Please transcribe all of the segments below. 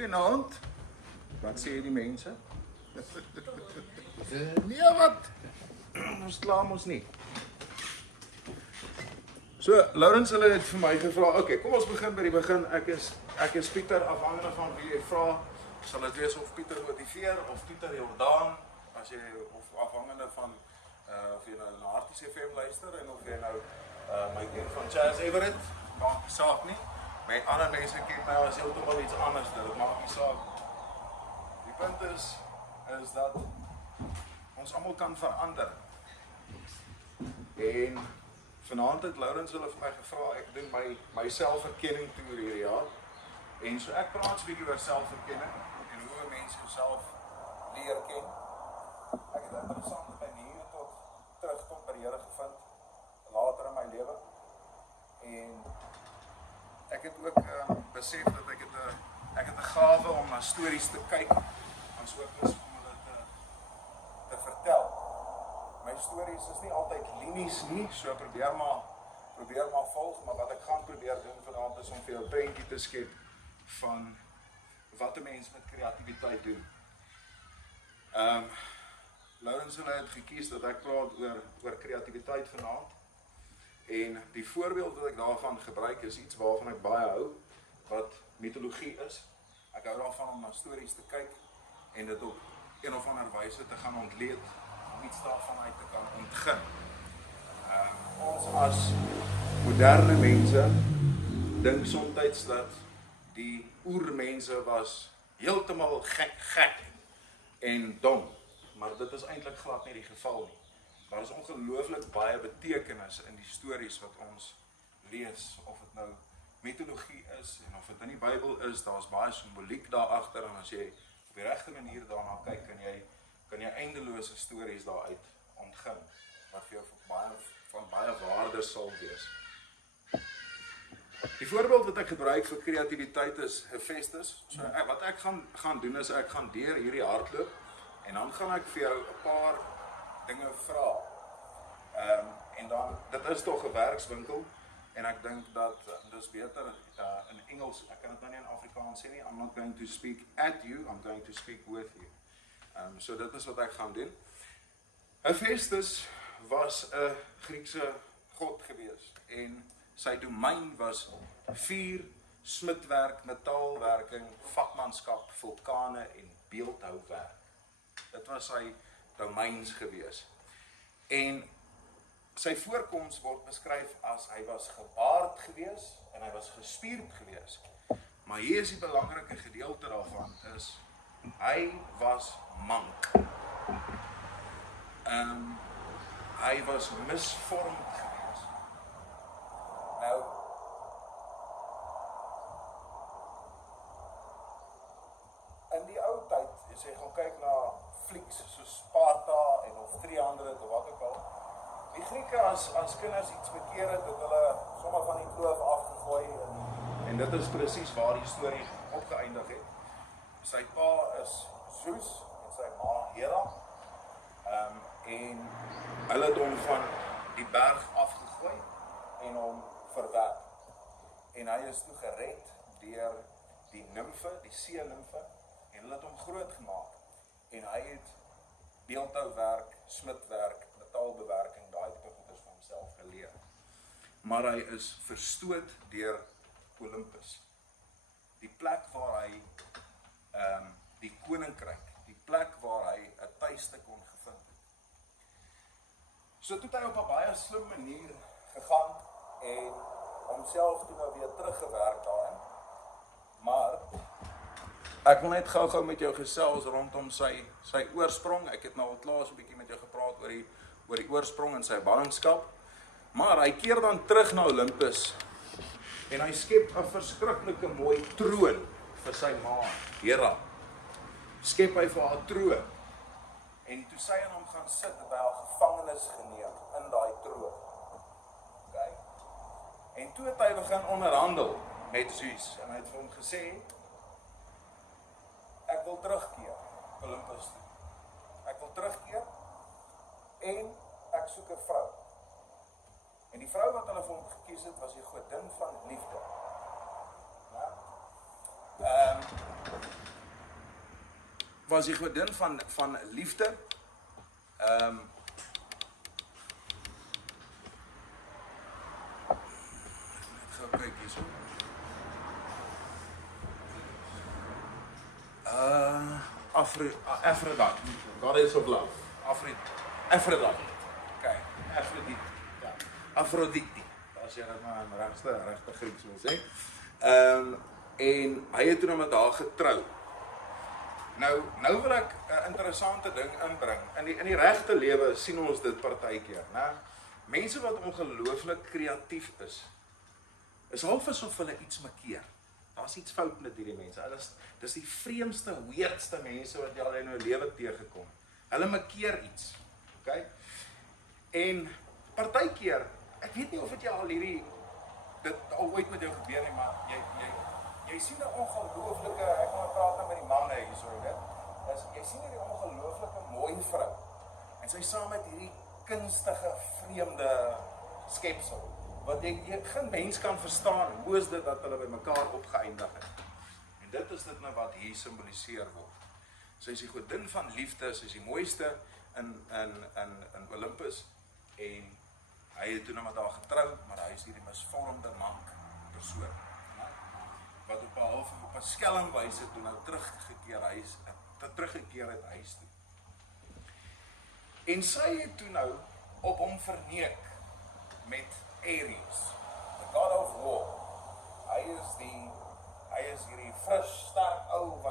Goeienaand. Wat sê die mense? Nee, wat? Ons klaar ons nie. So, Laurens hulle het vir my gevra, okay, kom ons begin by die begin. Ek is Pieter, afhangende van wie jy vra, sal dit wees of Pieter Motiveer of Pieter Jordaan, as jy, of afhangende van of jy nou na Harties FM luister en of jy nou my ken van Chaz Everett, maak nie saak nie. My ander mense ken my as heeltemal iets anders, dit maak nie saak. Die punt is dat ons almal kan verander. En vanaand het Laurens hulle vir my gevra, ek doen my selfverkenning toer hierdie jaar. En so ek praat 'n bietjie oor selfverkenning en hoe mense jouself leer ken. Ek het 'n interessante manier terug tot by die Here gevind later in my lewe. En ek het ook besef dat ek het 'n gawe om na stories te kyk as ook om dit te vertel. My stories is nie altyd linies nie, so probeer maar volg, maar wat ek gaan probeer doen vanaand is om vir jou 'n prentjie te skep van wat 'n mens met kreatiwiteit doen. Laurens hulle het gekies dat ek praat oor kreatiwiteit vanaand. En die voorbeeld wat ek daarvan gebruik is iets waarvan ek baie hou, wat mitologie is. Ek hou daarvan om na stories te kyk en dit op een of ander wyse te gaan ontleed, om iets daarvan uit te kan ontgin. Ons as moderne mense dink soms dat die oermense was heeltemal gek en dom, maar dit is eintlik glad nie die geval nie. Daar is ongelooflik baie betekenis in die stories wat ons lees, of dit nou mitologie is en of dit in die Bybel is, daar is baie simboliek daar agter, en as jy op die regte manier daarna kyk, kan jy eindelose stories daaruit ontgin, wat vir jou van baie waarde sal wees. Die voorbeeld wat ek gebruik vir kreatiwiteit is Hephaestus. So wat ek gaan doen is, ek gaan deur hierdie hardloop, en dan gaan ek vir jou 'n paar dinge vra. En dan, dit is toch 'n werkswinkel, en ek dink dat dis beter in Engels, ek kan dit nou nie in Afrikaans sê nie, I'm not going to speak at you, I'm going to speak with you. So dit is wat ek gaan doen. Hephaestus was 'n Griekse god gewees, en sy domein was vuur, smidwerk, metaalwerking, vakmanskap, vulkane en beeldhouwerk. Dit was sy domeins gewees. En sy voorkoms word beskryf as hy was gebaard gewees en hy was gespierd gewees. Maar hier is die belangrike gedeelte daarvan is, hy was mank. Hy was misvormd gewees. Nou, in die ou tyd, as jy gaan kyk na flieks soos Sparta en of 300 of wat ook al, die Grieke as kinders iets bekeer het hulle sommer van die kloof afgegooi, en dit is presies waar die storie opgeëindig het. Sy pa is Zeus en sy ma Hera, en hulle het hom van die berg afgegooi en hom verwerp. En hy is toe gered deur die nimfe, die see-nimfe, en hulle het hom groot gemaak. En hy het beeldhouwerk, smidwerk, metaalbewerking, daai tipe goeders van homself geleer. Maar hy is verstoot deur Olympus. Die plek waar hy die koninkryk, die plek waar hy 'n tuiste kon gevind het. So toe het hy op 'n baie slim manier gegaan en homself toe nou weer teruggewerk daarin. Maar ek wil net gou met jou gesels rondom sy oorsprong. Ek het nou al klaar so 'n bietjie met jou gepraat oor die oorsprong en sy ballingskap. Maar hy keer dan terug na Olympus en hy skep 'n verskriklike mooi troon vir sy ma, Hera. Skep hy vir haar troon. En toe sy aan hom gaan sit, het hy haar gevangenis geneem in daai troon. Okay. En toe het hy begin onderhandel met Zeus en hy het vir hom gesê, ek wil terugkeer Olympus toe. Ek wil terugkeer en ek soek 'n vrou. En die vrou wat hulle vir hom gekies het, was die godin van liefde. Ja? was die godin van liefde. Net gou kyk hierso. Aphrodite, goddess of love. Aphrodite. Okay, Aphrodite. Ja, Aphrodite. As jy dit maar in regte Grieks wil sê. En hy het toe met haar getrou. Nou wil ek 'n interessante ding inbring. In die regte lewe sien ons dit partykeer, né? Mense wat ongelooflik kreatief is half asof hulle iets makkeer. Daar's iets fout met hierdie mense. Dis die vreemdste, weirdste mense wat jy al in jou lewe teëgekom. Hulle makkeer iets. Okay? En partykeer, ek weet nie of dit dit al ooit met jou gebeur nie, maar jy sien 'n ongelooflike, ek gaan praat nou met die manne hierso, né? Jy sien hierdie ongelooflike mooi vrou. En sy saam met hierdie kunstige, vreemde skepsel. Wat jy geen mens kan verstaan, hoe is dit dat hulle by mekaar opgeëindig het. En dit is dit nou wat hier simboliseer word. Sy is die godin van liefde, sy is die mooiste in Olympus. En hy het toe nou met haar getrou, maar hy is hierdie misvormde mank persoon. Wat op 'n skelmwyse toe nou teruggekeer het huis toe. En sy het toe nou op hom verneek met Ares, the god of war. Hy is hierdie fris, sterk ou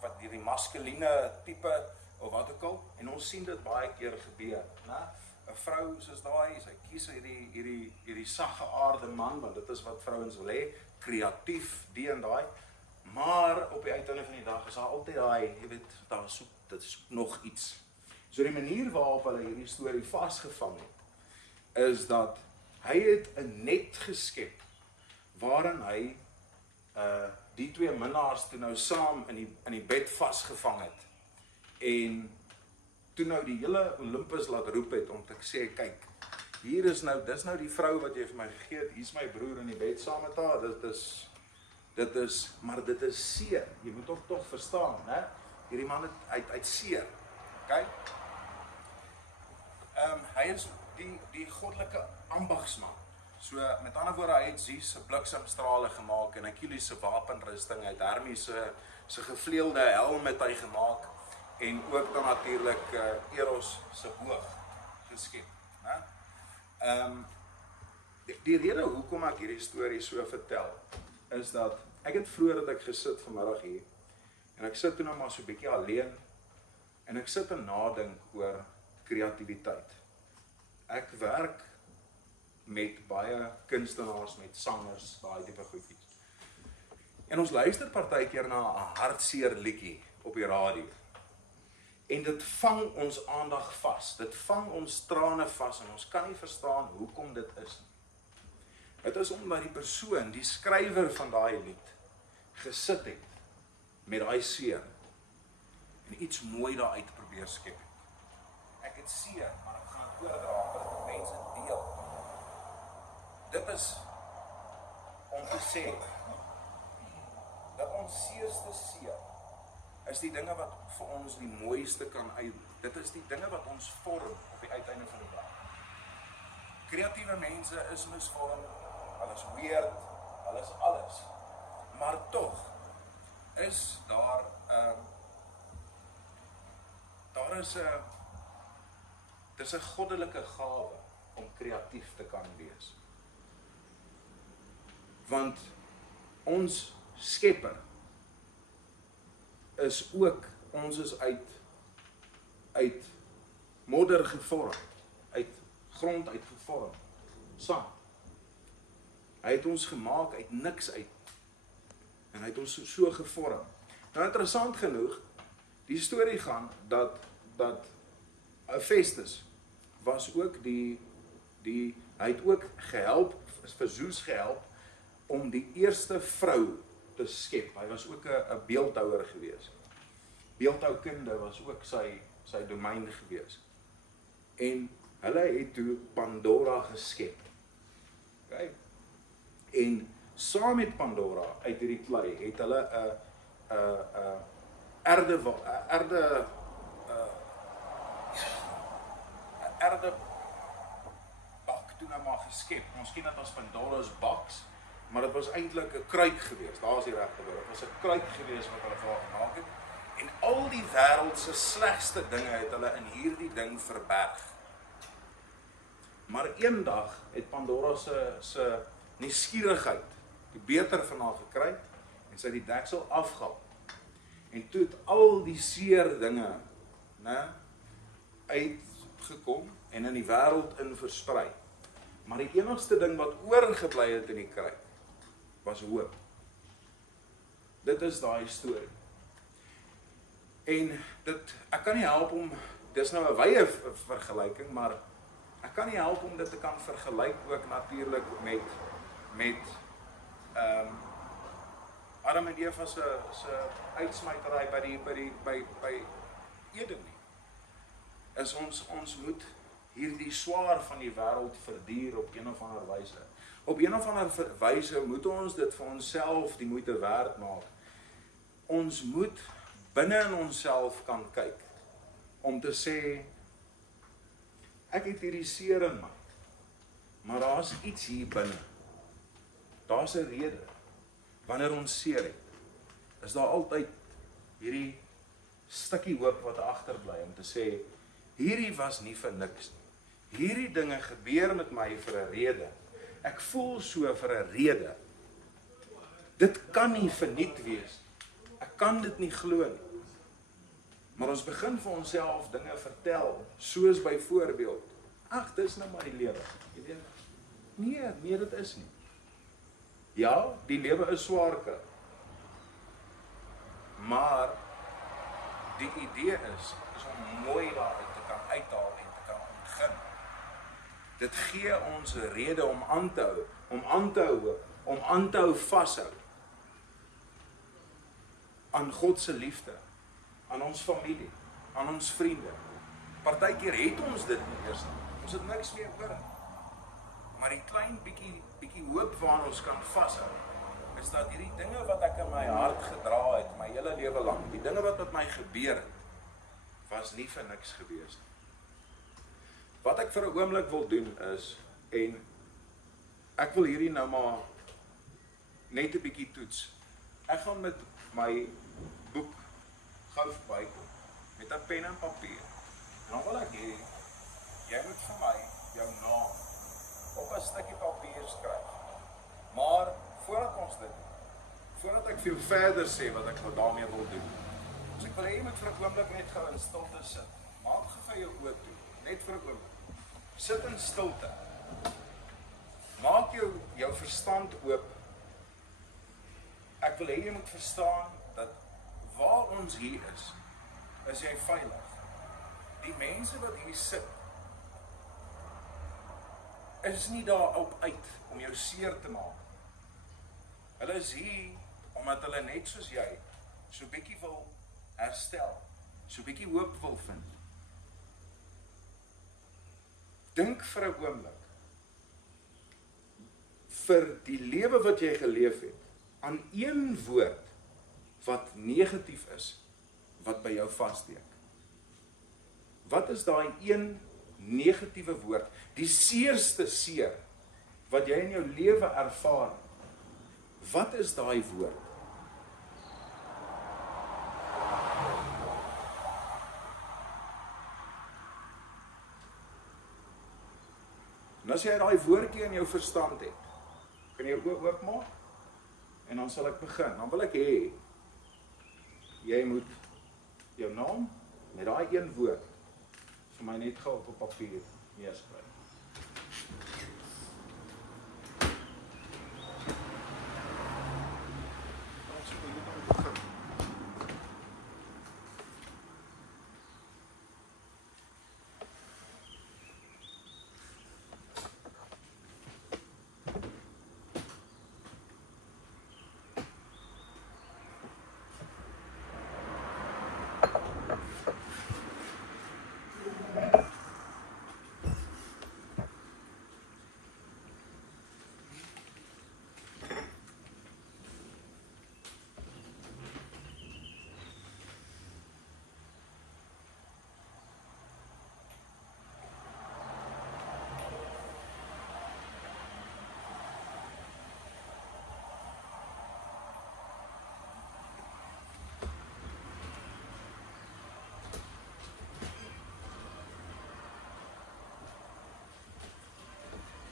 wat hierdie maskuline tipe of wat ook al, en ons sien dit baie keer gebeur, né? 'n Vrou soos daai, sy kies hierdie sagge aarde man, want dit is wat vrouens wil hê, kreatief, die en daai, maar op die uiteinde van die dag is daar altyd daai, jy weet, dit soek nog iets. So die manier waarop hulle hierdie storie vasgevang het, is dat hy het 'n net geskep waarin hy die twee minnaars toe nou saam in die bed vasgevang het. En toe nou die hele Olympus laat roep het om te sê, kyk, dis nou die vrou wat jy vir my gegee het, hier's my broer in die bed saam met haar, maar dit is seer, jy moet tog verstaan, né? Hierdie man het seer, okay? Hy is die goddelike ambagsman. So met ander woorde, hy het Zeus se bliksemstrale gemaak en Achilles se wapenrusting, hy het Hermes se gevleelde helm het hy gemaak en ook dan natuurlik Eros se boog geskep, né? Die rede hoekom ek hierdie storie so vertel is dat ek het vroeër dat ek gesit vanmiddag hier en ek sit toe nou maar so 'n bietjie alleen en ek sit en nadink oor kreatiwiteit. Ek werk met baie kunstenaars, met sangers, daai tipe goedjies. En ons luister partykeer na 'n hartseer liedjie op die radio. En dit vang ons aandag vas. Dit vang ons trane vas en ons kan nie verstaan hoekom dit is nie. Dit is omdat die persoon, die skrywer van daai lied, gesit het met daai seer en iets mooi daaruit probeer skep het. Ek het seer, maar ek gaan dit oordra dat dit mense deel. Dit is om te sê dat ons seerste seer is die dinge wat vir ons die mooiste kan uit. Dit is die dinge wat ons vorm op die uiteinde van die dag. Kreatiewe mense is misvorm, hulle is weird, hulle is alles. Maar tog is daar dis 'n goddelike gawe om kreatief te kan wees. Want ons Skepper is ook, ons is uit modder gevorm, uit grond uit gevorm, saam. Hy het ons gemaak uit niks uit, en hy het ons so gevorm. Nou interessant genoeg, die storie gaan, dat Hephaestus was ook hy het ook gehelp, vir Zeus gehelp, om die eerste vrou te skep. Hy was ook 'n beeldhouer gewees. Beeldhoukunde was ook sy domein gewees. En hulle het toe Pandora geskep. Okay? En saam met Pandora uit hierdie klei het hulle erde bak toe nou maar geskep. Miskien het ons Pandora's box, maar dit was eintlik 'n kruik geweest. Daar is die regte woord. Dit was 'n kruik geweest wat hulle daar gemaak het. En al die wêreld se slegste dinge het hulle in hierdie ding verberg. Maar eendag het Pandora se nuuskierigheid die beter van haar gekry en sy het die deksel afgehaal. En toe het al die seer dinge, né, uitgekom en in die wêreld in versprei. Maar die enigste ding wat oorgebly het in die kruik was hoop. Dit is daai storie. En ek kan nie help om, dis nou 'n wye vergelyking, maar ek kan nie help om dit te kan vergelyk ook natuurlik met Adam en Eva se uitsmytery by Eden nie. Is ons moet hierdie swaar van die wêreld verduur op een of ander wyse. Op een of ander wyse moet ons dit vir onsself die moeite werd maak. Ons moet binne in onsself kan kyk om te sê, ek het hierdie seer in my, maar daar's iets hier binne. Daar's 'n rede. Wanneer ons seer het, is daar altyd hierdie stukkie hoop wat agterbly om te sê, hierdie was nie vir niks nie. Hierdie dinge gebeur met my vir 'n rede. Ek voel so vir 'n rede. Dit kan nie verniet wees. Ek kan dit nie glo nie. Maar ons begin vir onsself dinge vertel, soos byvoorbeeld, ag, dis nou maar die lewe. Jy weet, nee, dit is nie. Ja, die lewe is swaarker. Maar die idee is om mooi daaruit te kan uithaal en te kan ontgin. Dit gee ons 'n rede om aan te hou, om aan te hou vashou aan God se liefde, aan ons familie, aan ons vriende. Partykeer het ons dit nie eers nie. Ons het niks meer oor nie. Maar die klein bietjie hoop waaraan ons kan vashou, is dat hierdie dinge wat ek in my hart gedra het, my hele lewe lank, die dinge wat met my gebeur het, was nie vir niks gewees nie. Wat ek vir 'n oomblik wil doen is, en ek wil hierdie nou maar net 'n bietjie toets. Ek gaan met my boek gou verbykom, met 'n pen en papier. En dan wil ek hê, jy moet vir my jou naam op 'n stukkie papier skryf. Maar voordat ek veel verder sê wat ek daarmee wil doen, dus ek wil hê jy moet vir 'n oomblik net gou in stilte sit. Maak gou jou oë toe, net vir 'n oomblik. Sit in stilte. Maak jou verstand oop. Ek wil hê jy moet verstaan dat waar ons hier is jy veilig. Die mense wat hier sit, is nie daarop uit om jou seer te maak. Hulle is hier omdat hulle net soos jy so bietjie wil herstel, so bietjie hoop wil vind. Dink vir 'n oomblik vir die lewe wat jy geleef het, aan een woord wat negatief is, wat by jou vassteek. Wat is daai een negatiewe woord, die seerste seer, wat jy in jou lewe ervaar? Wat is daai woord? En as jy daai woordjie in jou verstand het, kan jy jou oop maak? En dan sal ek begin. Dan wil ek hê, jy moet jou naam met daai een woord vir my net gou op papier neerskryf.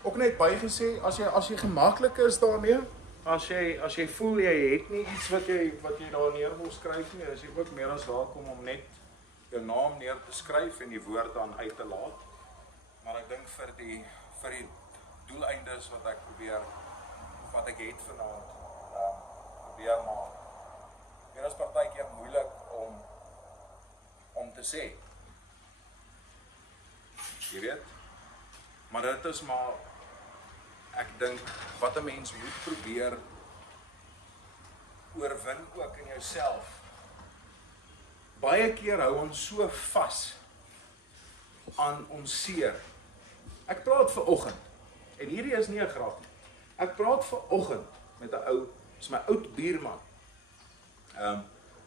ook net bygesê, as jy gemaklik is daarmee, as jy voel jy het nie iets wat jy daar neer wil skryf nie, is jy ook meer as welkom om net jou naam neer te skryf en die woord dan uit te laat. Maar ek dink vir die doeleindes wat ek het vanaand, probeer maar. Dit is partykeer moeilik om te sê. Jy weet? Maar dit is maar, ek dink, wat 'n mens moet probeer oorwin ook in jouself. Baie keer hou ons so vas aan ons seer. Ek praat vanoggend, en hierdie is nie 'n grap nie. Ek praat vanoggend met 'n ou, is my oud buurman.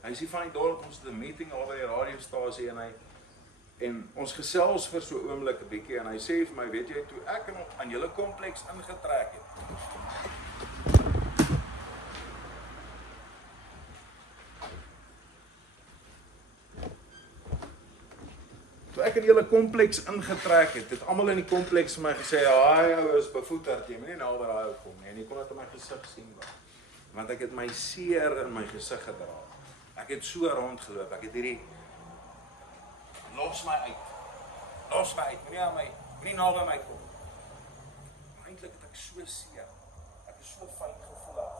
Hy is hier van die dorp, ons het 'n meeting al by die radiostasie en ons gesels vir so 'n oomblik 'n bietjie en hy sê vir my, weet jy, toe ek aan julle kompleks ingetrek het. Toe ek in julle kompleks ingetrek het almal in die kompleks vir my gesê, "Haai ou is bevoeterd, jy moet nie naby daai ou kom nie." En jy kon dit in my gesig sien, want ek het my seer in my gesig gedra. Ek het so rondgeloop, ek het hierdie los my uit, moenie naby my kom. Maar eintlik het ek so seer, ek is so fyn gevoelig,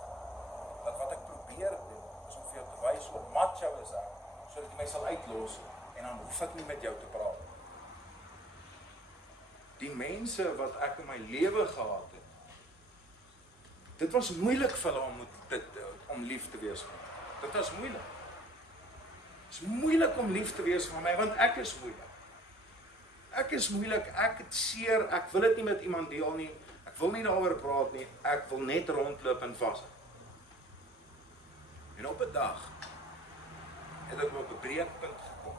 dat wat ek probeer doen, is om vir jou te wys hoe macho is ek, sodat jy my sal uitlos, en dan hoef ek nie met jou te praat. Die mense wat ek in my lewe gehad het, dit was moeilik vir hulle om lief te wees van my. Dit was moeilik. Het is moeilik om lief te wees van my, want ek is moeilik. Ek is moeilik, ek het seer, ek wil dit nie met iemand deel nie, ek wil nie daaroor praat nie, ek wil net rondloop en vas. En op 'n dag het ek op 'n breekpunt gekom.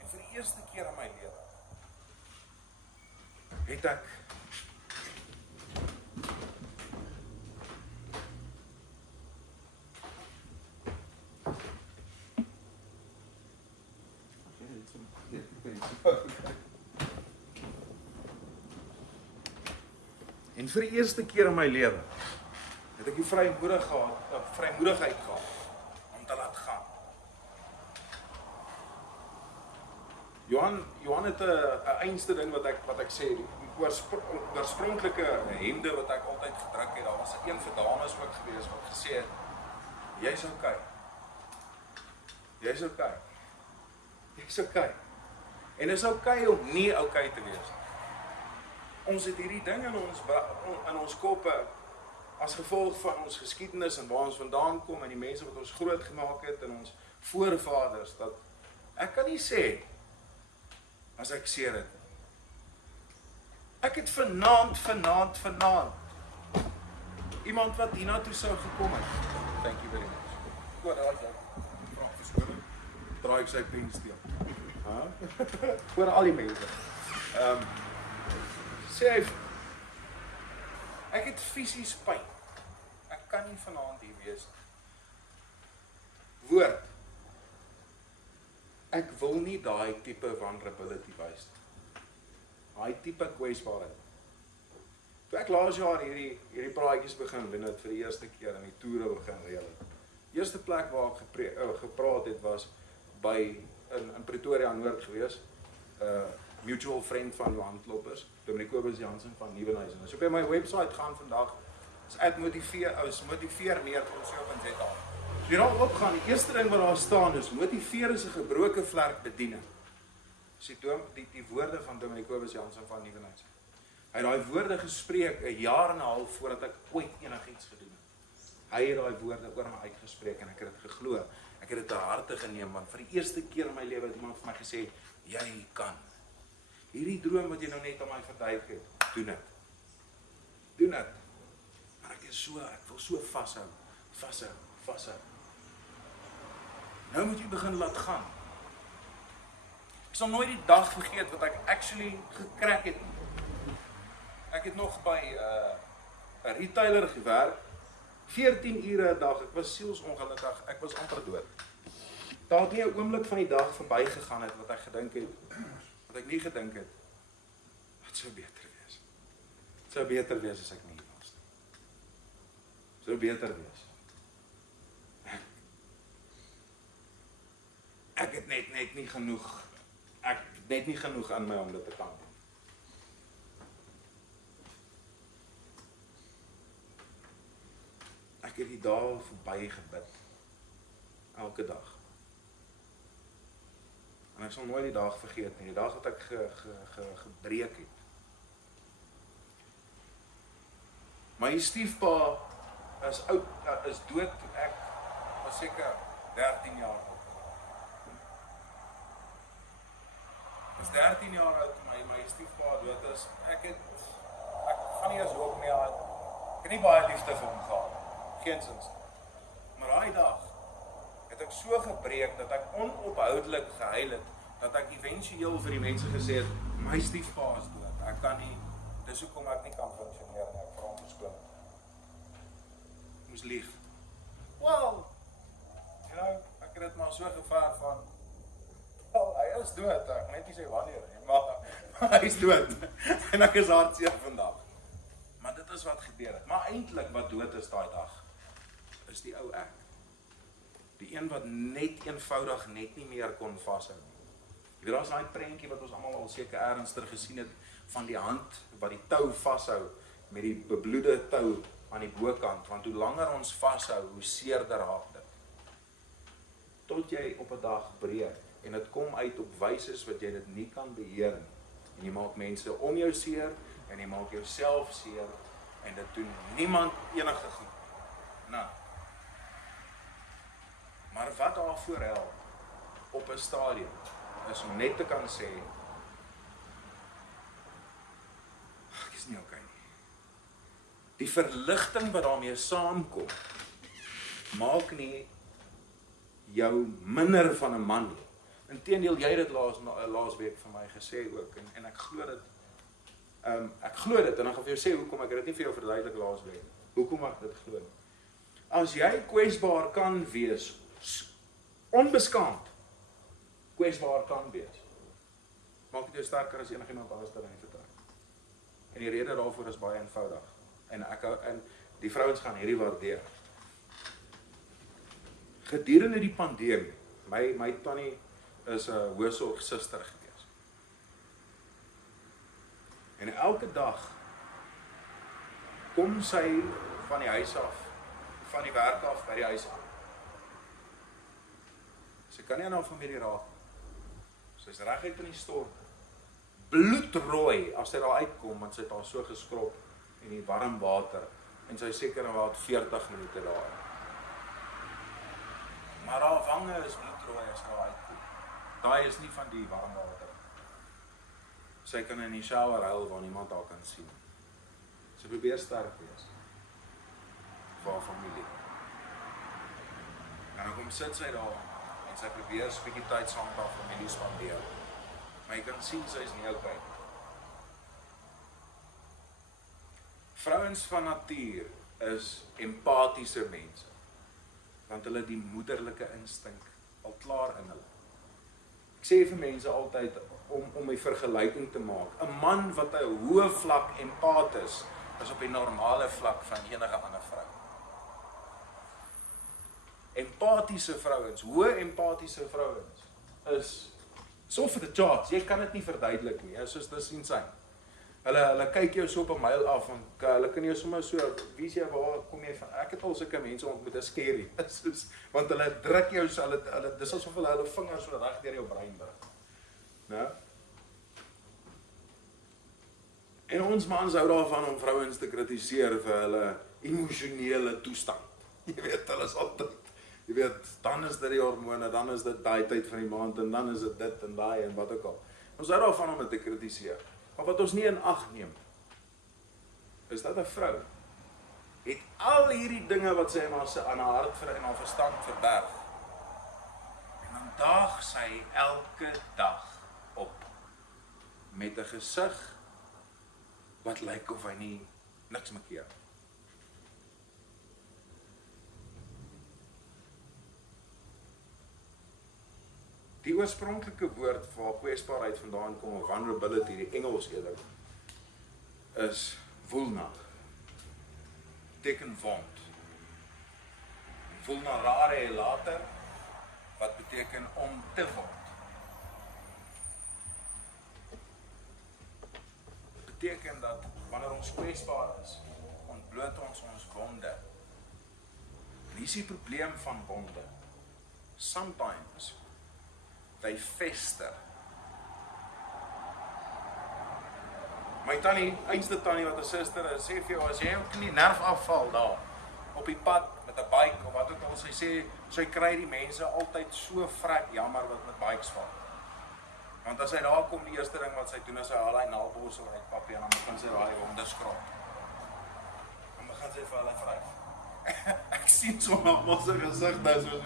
En vir die eerste keer in my lewe het ek En vir die eerste keer in my lewe het ek die vrymoedigheid gehad om te laat gaan. Johan het 'n einste ding wat ek sê, die oorspronklike hemde wat ek altyd gedruk het, daar was 'n vir dames ook gewees wat gesê het, jy's okay. Jy's okay. Jy's okay. En is okay om nie okay te wees. Ons het hierdie ding in ons koppe as gevolg van ons geskiedenis en waar ons vandaan kom en die mense wat ons groot gemaak het en ons voorvaders, dat ek kan nie sê as ek seer het. Ek het vanaand iemand wat hiernatoe sou gekom het. Thank you very much. Goed, daar is ek. Draai ek sy pen steel. Voor al die mense. Sê hy, ek het fisies pyn. Ek kan nie vanaand hier wees nie. Woord. Ek wil nie daai tipe vulnerability wys nie. Daai tipe kwesbaarheid. Toe ek laas jaar hierdie praatjies begin doen het vir die eerste keer en die toere begin reël het. Die eerste plek waar ek gepraat het was by in Pretoria Noord gewees. Mutual friend van jou handloppers, Dominic Kobus Jansen van Nieuwenhuizen. As jy op my website gaan vandag, is motiveer meer.co.za. Die raak opgaan, die eerste ding wat daar staan is, motiveer is 'n gebroke vlerk bediening. Dis die woorde van Dominic Kobus Jansen van Nieuwenhuizen. Hy het daai woorde gespreek 'n jaar en 'n half voordat ek ooit enigiets gedoen het. Hy het daai woorde oor my uitgespreek en ek het dit geglo. Ek het dit te harte geneem, want vir die eerste keer in my lewe het iemand vir my gesê, jy kan. Hierdie droom wat jy nou net aan my verduidelik het, doen dit. Doen dit. Maar ek wil so vashou. Nou moet jy begin laat gaan. Ek sal nooit die dag vergeet wat ek actually gekrek het. Ek het nog by 'n retailer gewerk, 14 ure 'n dag, ek was sielsongelukkig, ek was amper dood. Daar het nie 'n oomblik van die dag verbygegaan het wat ek nie gedink het, Het sou beter wees. Het sou beter wees as ek nie hier was nie. Het sou beter wees. Ek het net nie genoeg. Ek het net nie genoeg aan my om dit te kan doen. Ek het die dae verby gebid. Elke dag. En ek sal nooit die dag vergeet nie. Die dag wat ek gebreek het. My stiefpa is oud, is dood toe ek was seker 13 jaar oud. Is 13 jaar oud toe my stiefpa dood is. Ek gaan nie eens hoop nie aan. Ek het nie baie liefde vir hom gehad. Geensins. Maar daai dag het ek so gebreek dat ek onophoudelik gehuil het, dat ek eventueel vir die mense gesê het, my stiefpa is dood. Ek kan nie, dis hoekom ek nie kan funksioneer nie, ek vir hom verskoon. Moes lieg. Wel, ek het dit maar so gevaar van, wel, hy is dood, ek net nie sê wanneer nie, maar hy is dood. En ek is hartseer vandag. Maar dit is wat gebeur het. Maar eintlik wat dood is daai dag, is die ou ek. Die een wat net eenvoudig net nie meer kon vashou nie. Jy weet, daar is daai prentjie wat ons almal al seker ernstig gesien het, van die hand wat die tou vashou, met die bebloede tou aan die bokant, want hoe langer ons vashou, hoe seerder raak dit. Tot jy op 'n dag breek, en dit kom uit op wyses wat jy dit nie kan beheer nie. En jy maak mense om jou seer, en jy maak jouself seer, en dit doen niemand enige goed. Nou, maar wat daarvoor help op 'n stadium is om net te kan sê, ek is nie okay nie. Die verligting wat daarmee saamkom, maak nie jou minder van 'n man nie. Inteendeel, jy het dit laas week vir my gesê ook, en ek glo dit. Ek glo dit, en dan gaan vir jou sê hoekom, ek het dit nie vir jou verduidelik laas week. Hoekom ek dit glo? As jy kwesbaar kan wees, onbeskaamd kwesbaar kan wees, maak dit jou sterker as enigiemand anders daarin vertrek. En die rede daarvoor is baie eenvoudig. En die vrouens gaan hierdie waardeer. Gedurende die pandemie, my tannie is 'n hoësorgsuster gewees. En elke dag kom sy van die huis af, van die werk af by die huis aan. Sy kan nie aan haar familie raak. Sy is reguit in die stort. Bloedrooi as sy daar uitkom, want sy het haar so geskrob in die warm water. En sy is seker nou wat 40 minute daar. Maar haar wange is bloedrooi as sy daar uitkom. Daai is nie van die warm water. Sy kan in die shower huil waar niemand haar kan sien. Sy probeer sterk wees vir haar familie. En dan kom sit sy daar en sy probeer 'n bietjie tyd saam met haar familie spandeer. Maar jy kan sien sy is nie okay. Vrouens van natuur is empatiese mense, want hulle die moederlike instink al klaar in hulle. Ek sê vir mense altyd om die vergelyking te maak. 'n Man wat 'n hoë vlak empaat is op die normale vlak van enige ander vrou. Empatiese vrouens, hoë empatiese vrouens is so vir die charts. Jy kan dit nie verduidelik nie. Soos dis insane. Hulle kyk jou so op 'n myl af en hulle kan jou sommer so, wie is jy, waar kom jy van? Ek het al sulke mense ontmoet, is scary. Want hulle druk jou so, dis asof hulle vingers so reg deur jou brein druk. Nou? En ons mans hou daarvan om vrouens te kritiseer vir hulle emosionele toestand. Jy weet, hulle is altyd, jy weet, dan is dit die hormone, dan is dit daai tyd van die maand, en dan is dit en daai en wat ook al. Ons hou daarvan om dit te kritiseer. Maar wat ons nie in ag neem, is dat 'n vrou het al hierdie dinge wat sy aan haar hart en haar verstand verberg. En dan daag sy elke dag op met 'n gesig wat lyk of hy nie niks maak. Die oorspronklike woord waar kwesbaarheid vandaan kom, of vulnerability, die Engels eerder, is vulna. Beteken wond. Vulnerare later, wat beteken om te wond. Beteken dat wanneer ons kwesbaar is, ontbloot ons wonde. En hier is die probleem van wonde. Sometimes they fester. My tannie, einste tannie wat 'n suster is, sê vir jou, as jy jou knie nerf afval daar, op die pad, met 'n bike, of wat ook al, sy sê, sy kry die mense altyd so vrek jammer wat met bikes val. Want as hy daar kom, die eerste ding wat sy doen, is hy haal hy naalborsel uit papie, en dan begin sy raai onderskraap. Dan begin sy vir hulle vryf. Ek sien so nog sy gesig daar so,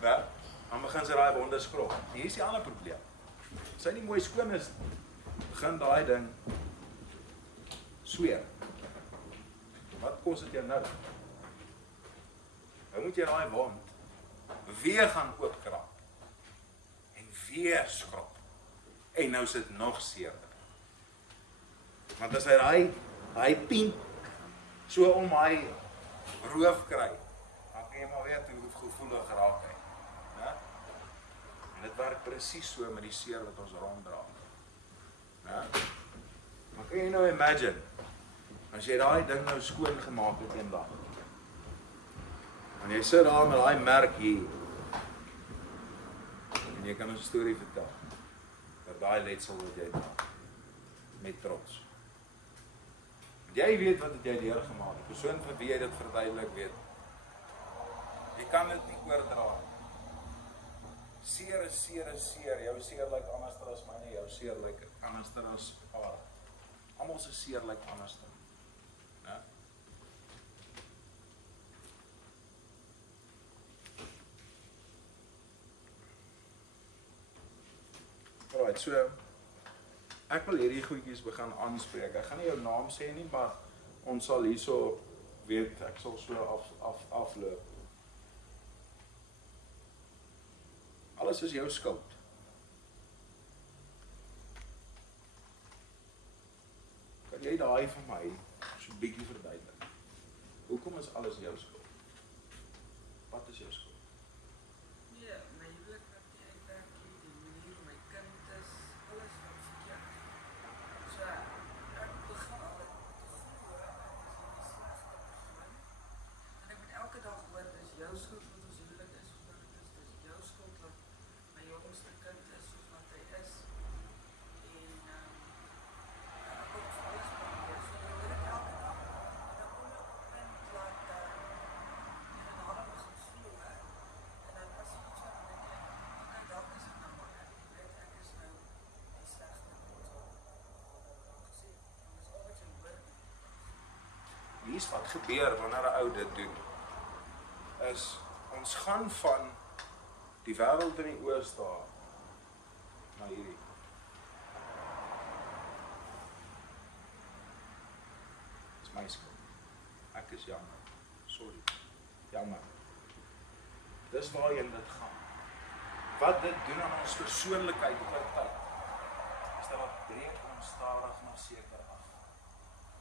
nee, dan begin sy raai onderskraap. Hier is die ander probleem. Sy nie mooi skoon is, begin daai ding sweer. Wat kos dit jou nou? Nou moet jy daai wond weer gaan oopkrap en weer skrap. En nou is dit nog seerder. Want as hy pink so om hy roof kry, dan kan jy maar weet hoe gevoelig raak hy. Ja? En dit werk presies so met die seer wat ons ronddra. Ja? Maar kan jy nou imagine, as jy daai ding nou skoon gemaak het eendag, en jy sit daar met daai merk hier, en jy kan 'n storie vertel, dat daai letsel wat jy maak, met trots. Jy weet wat het jy deurgemaak, die persoon vir wie jy dit verduidelik weet. Jy kan dit nie oordra. Seer is seer is seer, jou seer lyk anders as myne, jou seer lyk anders as haar. Almal se seer lyk anders. Ja? Alright, so ek wil hierdie goedjies begin aanspreek. Ek gaan nie jou naam sê nie, maar ons sal hierso weet, ek sal so afloop. Alles is jou skuld. Kan jy daai vir my so 'n bietjie verduidelik? Hoekom is alles jou skuld? Wat is jou skuld? Nee, my huwelik wat nie uitwerk nie, die manier hoe my kind is, alles wat verkeerd. So, ek begin al te glo, ek is in die slegte begin. En ek moet elke dag hoor, dis jou skuld wat ons huwelik is, soos wat het is, dis jou skuld wat my jongste kind is, soos wat hy is. En, ek kom vir alles probeer, so ek hoor ek elke dag, en dan kom ek op 'n punt dat, jy na hulle begin vloe, en dan as jy iets van dink, okay, dalk is dit nou maar ek is nou die slegste mens wat gesê, want dis al wat jy hoor. Hier is wat gebeur wanneer 'n ou dit doen. Is ons gaan van die wêreld in die oë staar na hierdie. Dis my skuld. Ek is jammer. Sorry. Jammer. Dis waarheen dit gaan. Wat dit doen aan ons persoonlikheid op 'n tyd, is dat wat breek ons stadig maar seker af.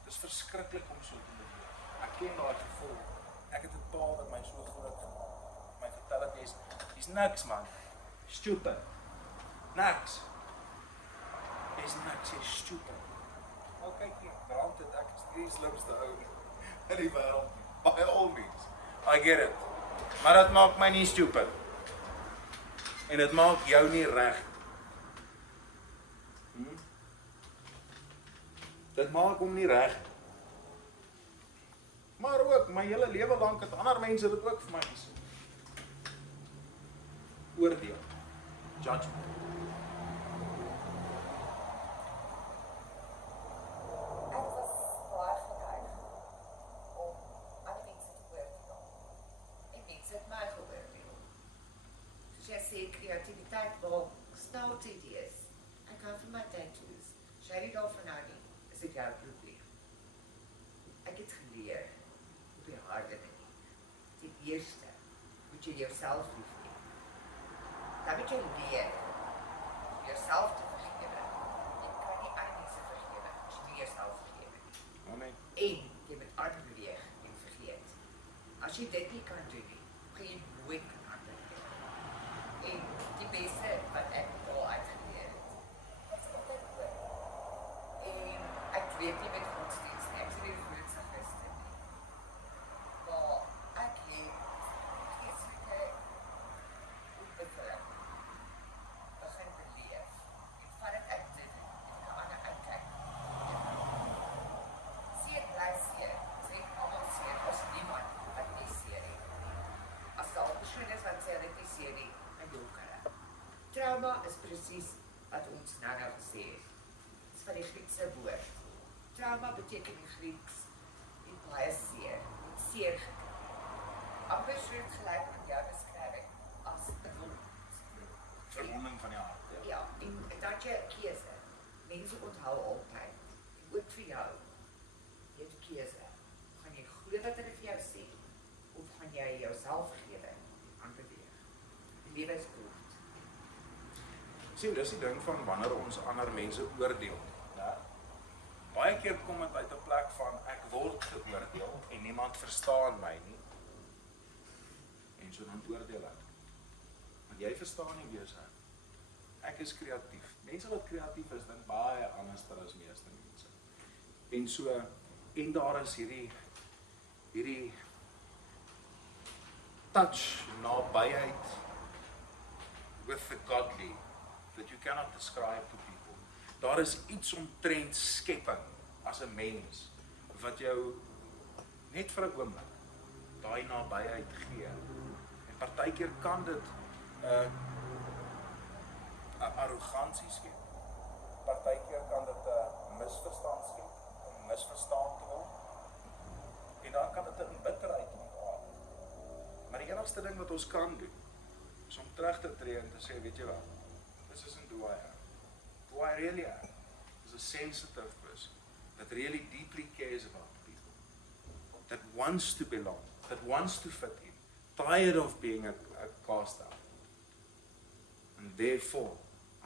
Dis verskriklik om so te doen. Ek ken daai gevoel. Ek het 'n pa wat my so groot gemaak. My vertel dat jy's niks man. Stupid. Niks. Jy's niks, jy's stupid. Nou kyk jy, granted ek is die slimste ou in die wêreld. By all means. I get it. Maar dit maak my nie stupid. En dit maak jou nie reg. Dit maak hom nie reg. Maar ook, my hele lewe lank het ander mense dit ook vir my gesê. Oordeel. Judgment. Ek was baie geneig om ander mense te oordeel. En mense het my geoordeel. Soos jy sê, kreatiwiteit wil stout idees. Ek hou van my tattoos. As jy nie daarvan hou nie, is dit jou probleem. Ek het geleer op die harde manier. Ten eerste moet jy jouself lief hê. Dan moet jy leer om jouself te vergewe. Jy kan nie ander mense vergewe as jy nie jouself vergewe nie. En jy moet aanbeweeg en vergeet. As jy dit nie kan doen nie, gaan jy nooit kan aanbeweeg. En die beste wat ek al uitgeleer het, is altyd oor. En ek weet nie met godsdienst nie, ek is nie die grootste Christen nie. Maar ek het geestelike ontwikkeling begin beleef. En vandat ek dit en kan ander uitkyk. Seer bly seer, sê ek allemaal seer, as niemand wat nie seer het. As daar 'n persoon is wat sê hulle het nie seer nie, dan jok hulle. Trauma is presies wat ons nou gesê het. Dit is van die Griekse woord. Trauma beteken in Grieks die baie seer, het seer gekry. Amper soortgelyk aan jou beskrywing as 'n wond. Verwonding van die hart. Ja, en dat jy 'n keuse. Mense onthou altyd. En ook vir jou. Jy het 'n keuse. Gaan jy glo wat hulle vir jou sê? Of gaan jy jouself vergewe en aanbeweeg? Die lewe is kort. Sien, dis die ding van wanneer ons ander mense oordeel. Ja? Baie keer kom dit uit 'n plek van ek word geoordeel en niemand verstaan my nie. En so dan oordeel ek. Want jy verstaan nie wese. Ek is kreatief. Mense wat kreatief is, dink baie anders as meeste mense. En so, en daar is hierdie touch, nabyheid with the godly that you cannot describe to people. Daar is iets omtrent skepping as 'n mens wat jou net vir 'n oomblik daai nabyheid gee. En partykeer kan dit 'n arrogansie skep. Partykeer kan dit 'n misverstand skep, 'n misverstaan te word. En dan kan dit 'n bitterheid ontaard. Maar die enigste ding wat ons kan doen, is om terug te tree en te sê, weet jy wat, this isn't who I am. Who I really am is a sensitive person that really deeply cares about people, that wants to belong, that wants to fit in, tired of being a cast out. And therefore,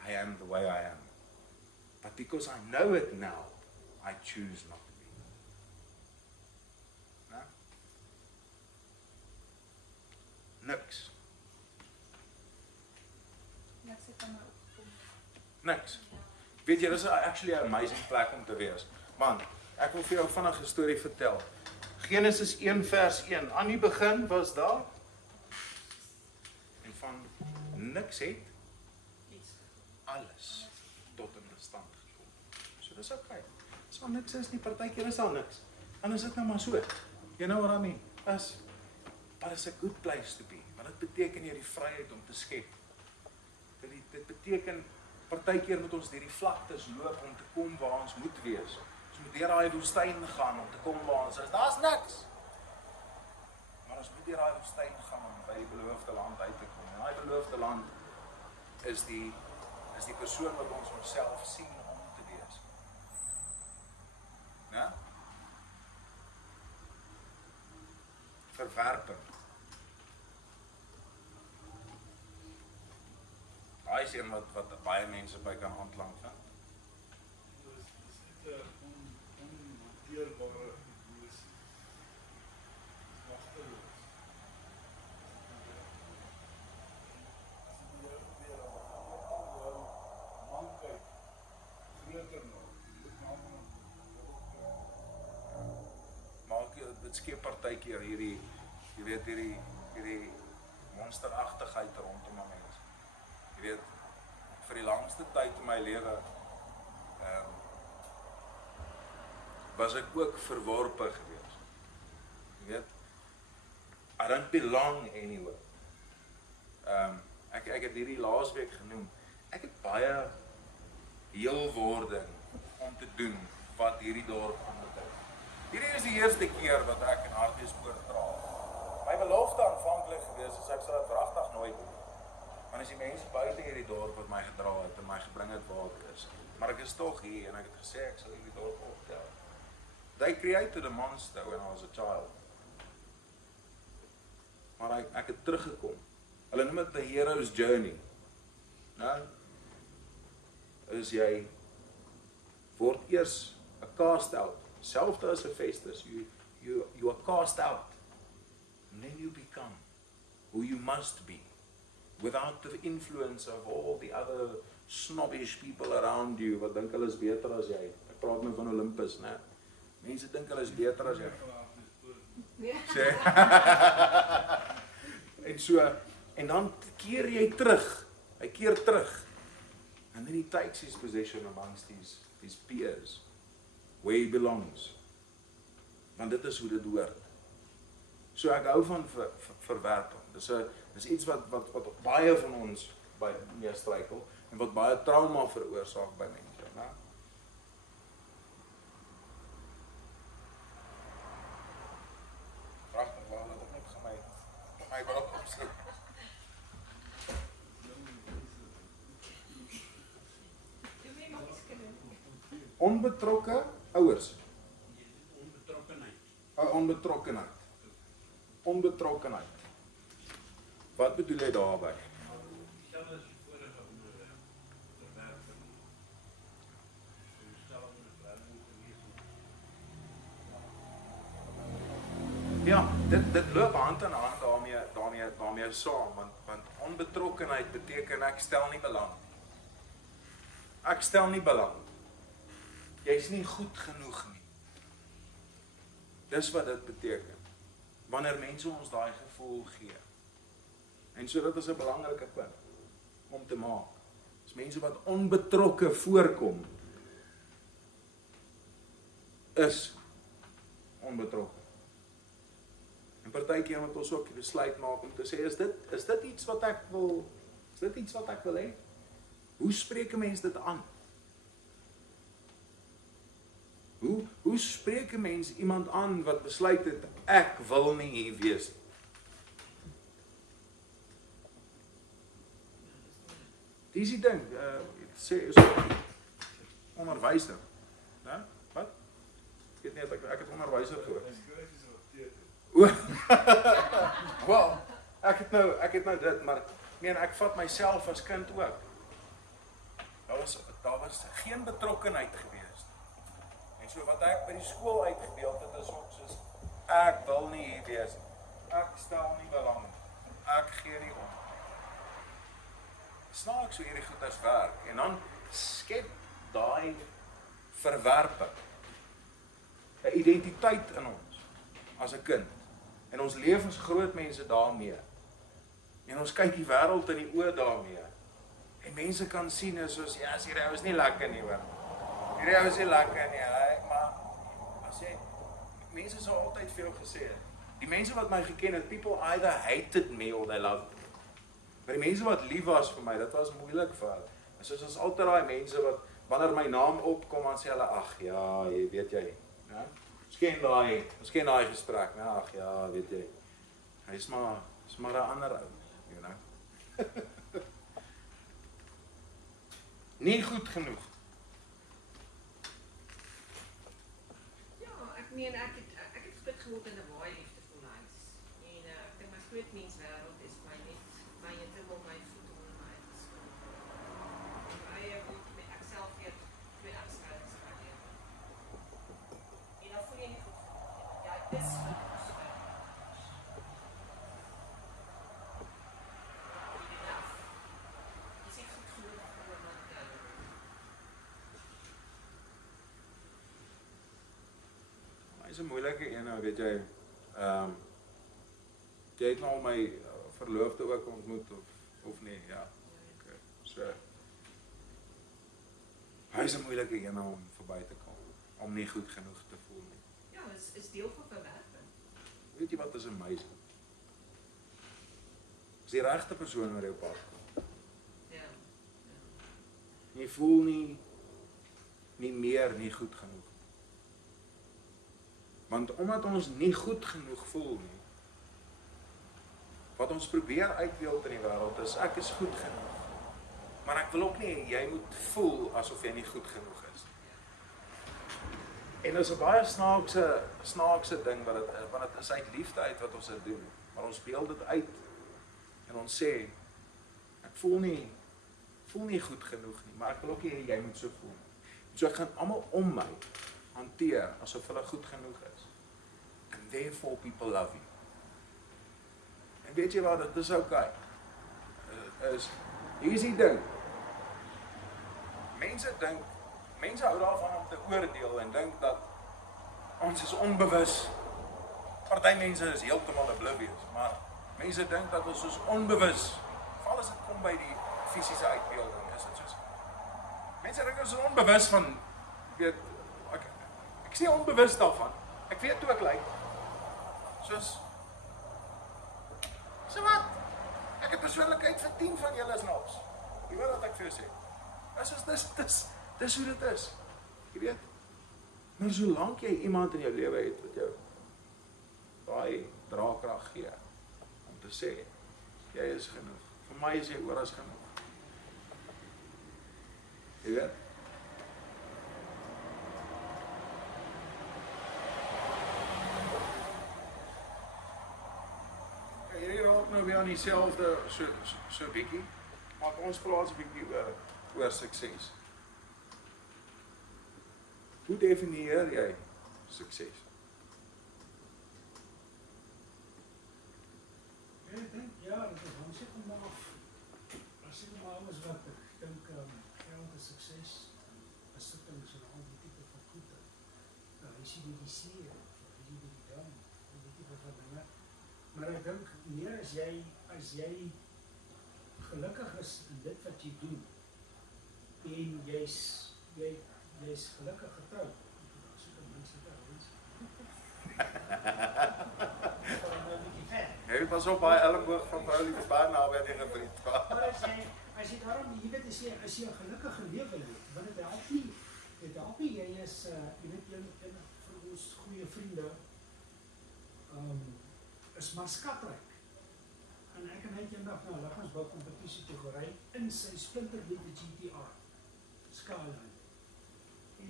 I am the way I am. But because I know it now, I choose not to be. No? Niks. Niks. Weet jy, dis actually 'n amazing plek om te wees. Man, ek wil vir jou vinnig 'n storie vertel. Genesis 1 vers 1. Aan die begin was daar en van niks het alles tot 'n stand gekom. So dis okay. As daar niks is nie, partykeer is daar niks. Dan is dit nou maar so. You know what I mean? But it's a good place to be. Want dit beteken jy die vryheid om te skep. Dit beteken partykeer moet ons deur die vlaktes loop om te kom waar ons moet wees. Ons moet deur daai woestyn gaan om te kom waar ons is. Daar's niks. Maar ons moet deur daai woestyn gaan om by die beloofde land uit te kom. En daai beloofde land is die persoon wat ons onsself sien om te wees. Ja? Verwerping. Daai is een wat baie mense by kan aanklank vind. Dis net 'n onhanteerbare emosie. Magteloos. As jy weer al man kyk, groter nou. Maak dit skep partykeer hierdie monsteragtigheid rondom 'n mens. Jy weet, vir die langste tyd in my lewe was ek ook verworpe gewees. Jy weet, I don't belong anywhere. Ek het hierdie laasweek genoem. Ek het baie heelwording om te doen wat hierdie dorp aanbetref. Hierdie is die eerste keer wat ek in Hartbeespoort dra. My belofte aanvanklik gewees is ek sal dit wragtig nooit doen. Want as die mense buite hierdie dorp wat my gedra het en my gebring het waar ek is. Maar ek is tog hier en ek het gesê ek sal hierdie dorp optel. They created a monster when I was a child. Maar ek het teruggekom. Hulle noem dit the hero's journey. Nou, is jy word eers 'n cast out, Selfde as Hephaestus, you are cast out. And then you become who you must be, without the influence of all the other snobbish people around you, wat dink hulle is beter as jy. Ek praat nou van Olympus, né? Mense dink hulle is beter as jy. Sê. En so, en dan keer jy terug. Hy keer terug. And then he takes his position amongst his peers, where he belongs. Want dit is hoe dit hoort. So ek hou van verwerping. Dis iets wat baie van ons mee struikel en wat baie trauma veroorsaak by mense, né? Pragtig, waar het ek net my wil opsit. Onbetrokke ouers. Onbetrokkenheid. Onbetrokkenheid. Wat bedoel jy daarby? Ja, dit loop hand in hand daarmee saam, want onbetrokkenheid beteken ek stel nie belang. Ek stel nie belang. Jy's nie goed genoeg nie. Dis wat dit beteken. Wanneer mense ons daai gevoel gee. En so dit is 'n belangrike punt om te maak. Dis mense wat onbetrokke voorkom is onbetrokke. En partykeer moet ons ook besluit maak om te sê, is dit iets wat ek wil hê? Hoe spreek 'n mens dit aan? Hoe spreek 'n mens iemand aan wat besluit het, ek wil nie hier wees? Dis die ding, sê is onderwyser, né? Wat? Ek weet nie, ek het onderwyser gehoor. Wel, ek het nou dit, maar ek vat myself as kind ook. Daar was geen betrokkenheid gewees. En so wat ek by die skool uitgebeeld het, is ook soos, ek wil nie hier wees. Ek stel nie belang. Ek gee nie om. Snaaks hoe hierdie goeders werk. En dan skep daai verwerping 'n identiteit in ons as 'n kind. En ons lewensgroot mense daarmee. En ons kyk die wêreld in die oë daarmee. En mense kan sien is soos, ja, hierdie ou is nie lekker nie, hoor. Hierdie ou is nie lekker nie, maar as jy, mense sal altyd vir jou gesê, die mense wat my geken het, people either hated me or they loved me. Maar die mense wat lief was vir my, dit was moeilik vir hulle. En soos ons altyd daai mense wat, wanneer my naam opkom, dan sê hulle, ag ja, weet jy, ja? Ons ken daai gesprek, né? Ag ja, weet jy. Hy's maar 'n ander ou, you know. Nie goed genoeg. Ja, ek meen ek het groot geword in 'n baie liefdevolle huis. En ek dink my grootmenswêreld is my heeltemal my voet onder my geslaan. Ek moet ek self weer twee aanskuifings geleer. En dan voel jy nie goed genoeg. Ja, dit is goed. Is 'n moeilike een, weet jy. Jy het nou my verloofde ook ontmoet of nie, ja. Okay. So. Hy is 'n moeilike een om verby te kom, om nie goed genoeg te voel nie. Ja, is deel van verwerping. Weet jy wat is amazing? As die regte persoon oor jou pad kom. Ja. Jy voel nie meer nie goed genoeg. Want omdat ons nie goed genoeg voel nie, wat ons probeer uitbeeld in die wêreld is, ek is goed genoeg. Maar ek wil ook nie, jy moet voel asof jy nie goed genoeg is. En dit is 'n baie snaakse ding wat dit is uit liefde uit wat ons dit doen. Maar ons beeld dit uit en ons sê, ek voel nie goed genoeg nie, maar ek wil ook nie jy moet so voel. So ek gaan almal om my hanteer asof hulle goed genoeg is. And therefore people love you. En weet jy wat, dit is okay. Hier is die ding. Mense hou daarvan om te oordeel en dink dat ons is onbewus. Party mense is heeltemal oblivious, maar mense dink dat ons is onbewus. Veral as dit kom by die fisiese uitbeelding, is dit soos. Mense dink ons is onbewus van, weet, ek is nie onbewus daarvan. Ek weet hoe ek lyk. So wat? Ek het persoonlikheid vir 10 van julle snaps. Jy weet wat ek vir jou sê. Dis hoe dit is. Jy weet. Maar solank jy iemand in jou lewe het wat jou daai draagkrag gee om te sê, jy is genoeg. Vir my is jy oor as genoeg. Jy weet. Hierdie raak nou weer aan dieselfde so bietjie, maar ons praat 'n bietjie oor sukses. Hoe definieer jy sukses? Ek dink, ja, dit is hansie kom af. As ek maar alles wat ek dink, geld is sukses, besittings en al die tipe van goede. Nou, as jy die see, as jy die dam, die tipe van dinge. Maar ek dink, meer as jy gelukkig is in dit wat jy doen, en jy's gelukkig getroud, so kan mense daar wees. Jy pas op baie elleboog van vrou liefde baie naby aan die gebied. Maar as jy daarom, jy weet, as jy 'n gelukkige lewe leef, want dit help nie, jy is, jy weet, een van ons goeie vriende, is maar skatryk. En ek en hy het eendag na 'n liggaamsboukompetisie toe gery in sy splinternuwe GTR Skyline. En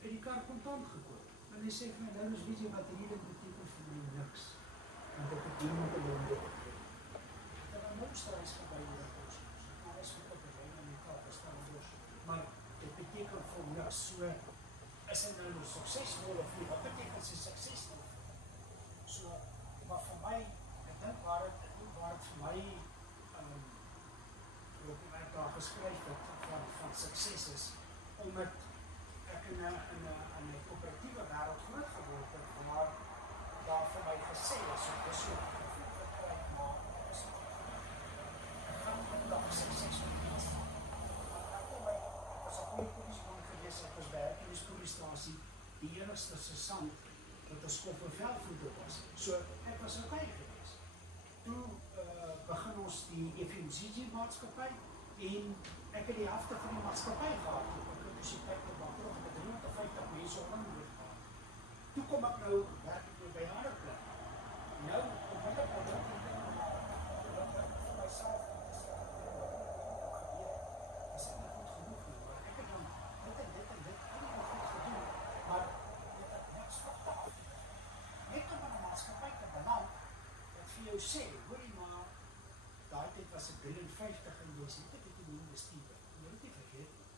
het die kar kontant gekoop. En hy sê vir my, nou weet jy wat hierdie beteken vir my niks. Want ek het iemand in hom doorgegeven. Ek het een moestraat voorbij hier in Bosmos. Maar is ook op de lijn aan die kar, is daar een bos. Maar dit beteken vir niks. So, is hy nou suksesvol of nie? Wat beteken sy suksesvol? So, maar vir my, ek dink waar het vir my, wat ek daar geskryf het, van sukses is, omdat ek in 'n koöperatiewe wêreld groot geword het, waar daar vir my gesê is, dis so gevoel gekry, maar is ek gaan vandag suksesvol wees. Ek was 'n goeie polisieman gewees, ek was by die polisiestasie, die enigste sergeant wat 'n skoffelveldvoet was. So ek was okay gewees. Toe begin ons die FMCG maatskappy en ek het die helfte van die maatskappy gehad. Ek het die kyk op wat terug, ek het 350 mense onderhoud gehad. Toe kom ek nou werk by 'n ander plek. Nou, op hulle produk vir myself is ek nie goed genoeg nie, maar ek het dan dit en dit goed gedoen, maar dit het niks verhaal. Net om in 'n maatskappy te beland, wat vir jou sê, hoor jy maar, daai tyd was ek 53 en jy sê, ek het nie bestuur. Jy het nie vergeet nie.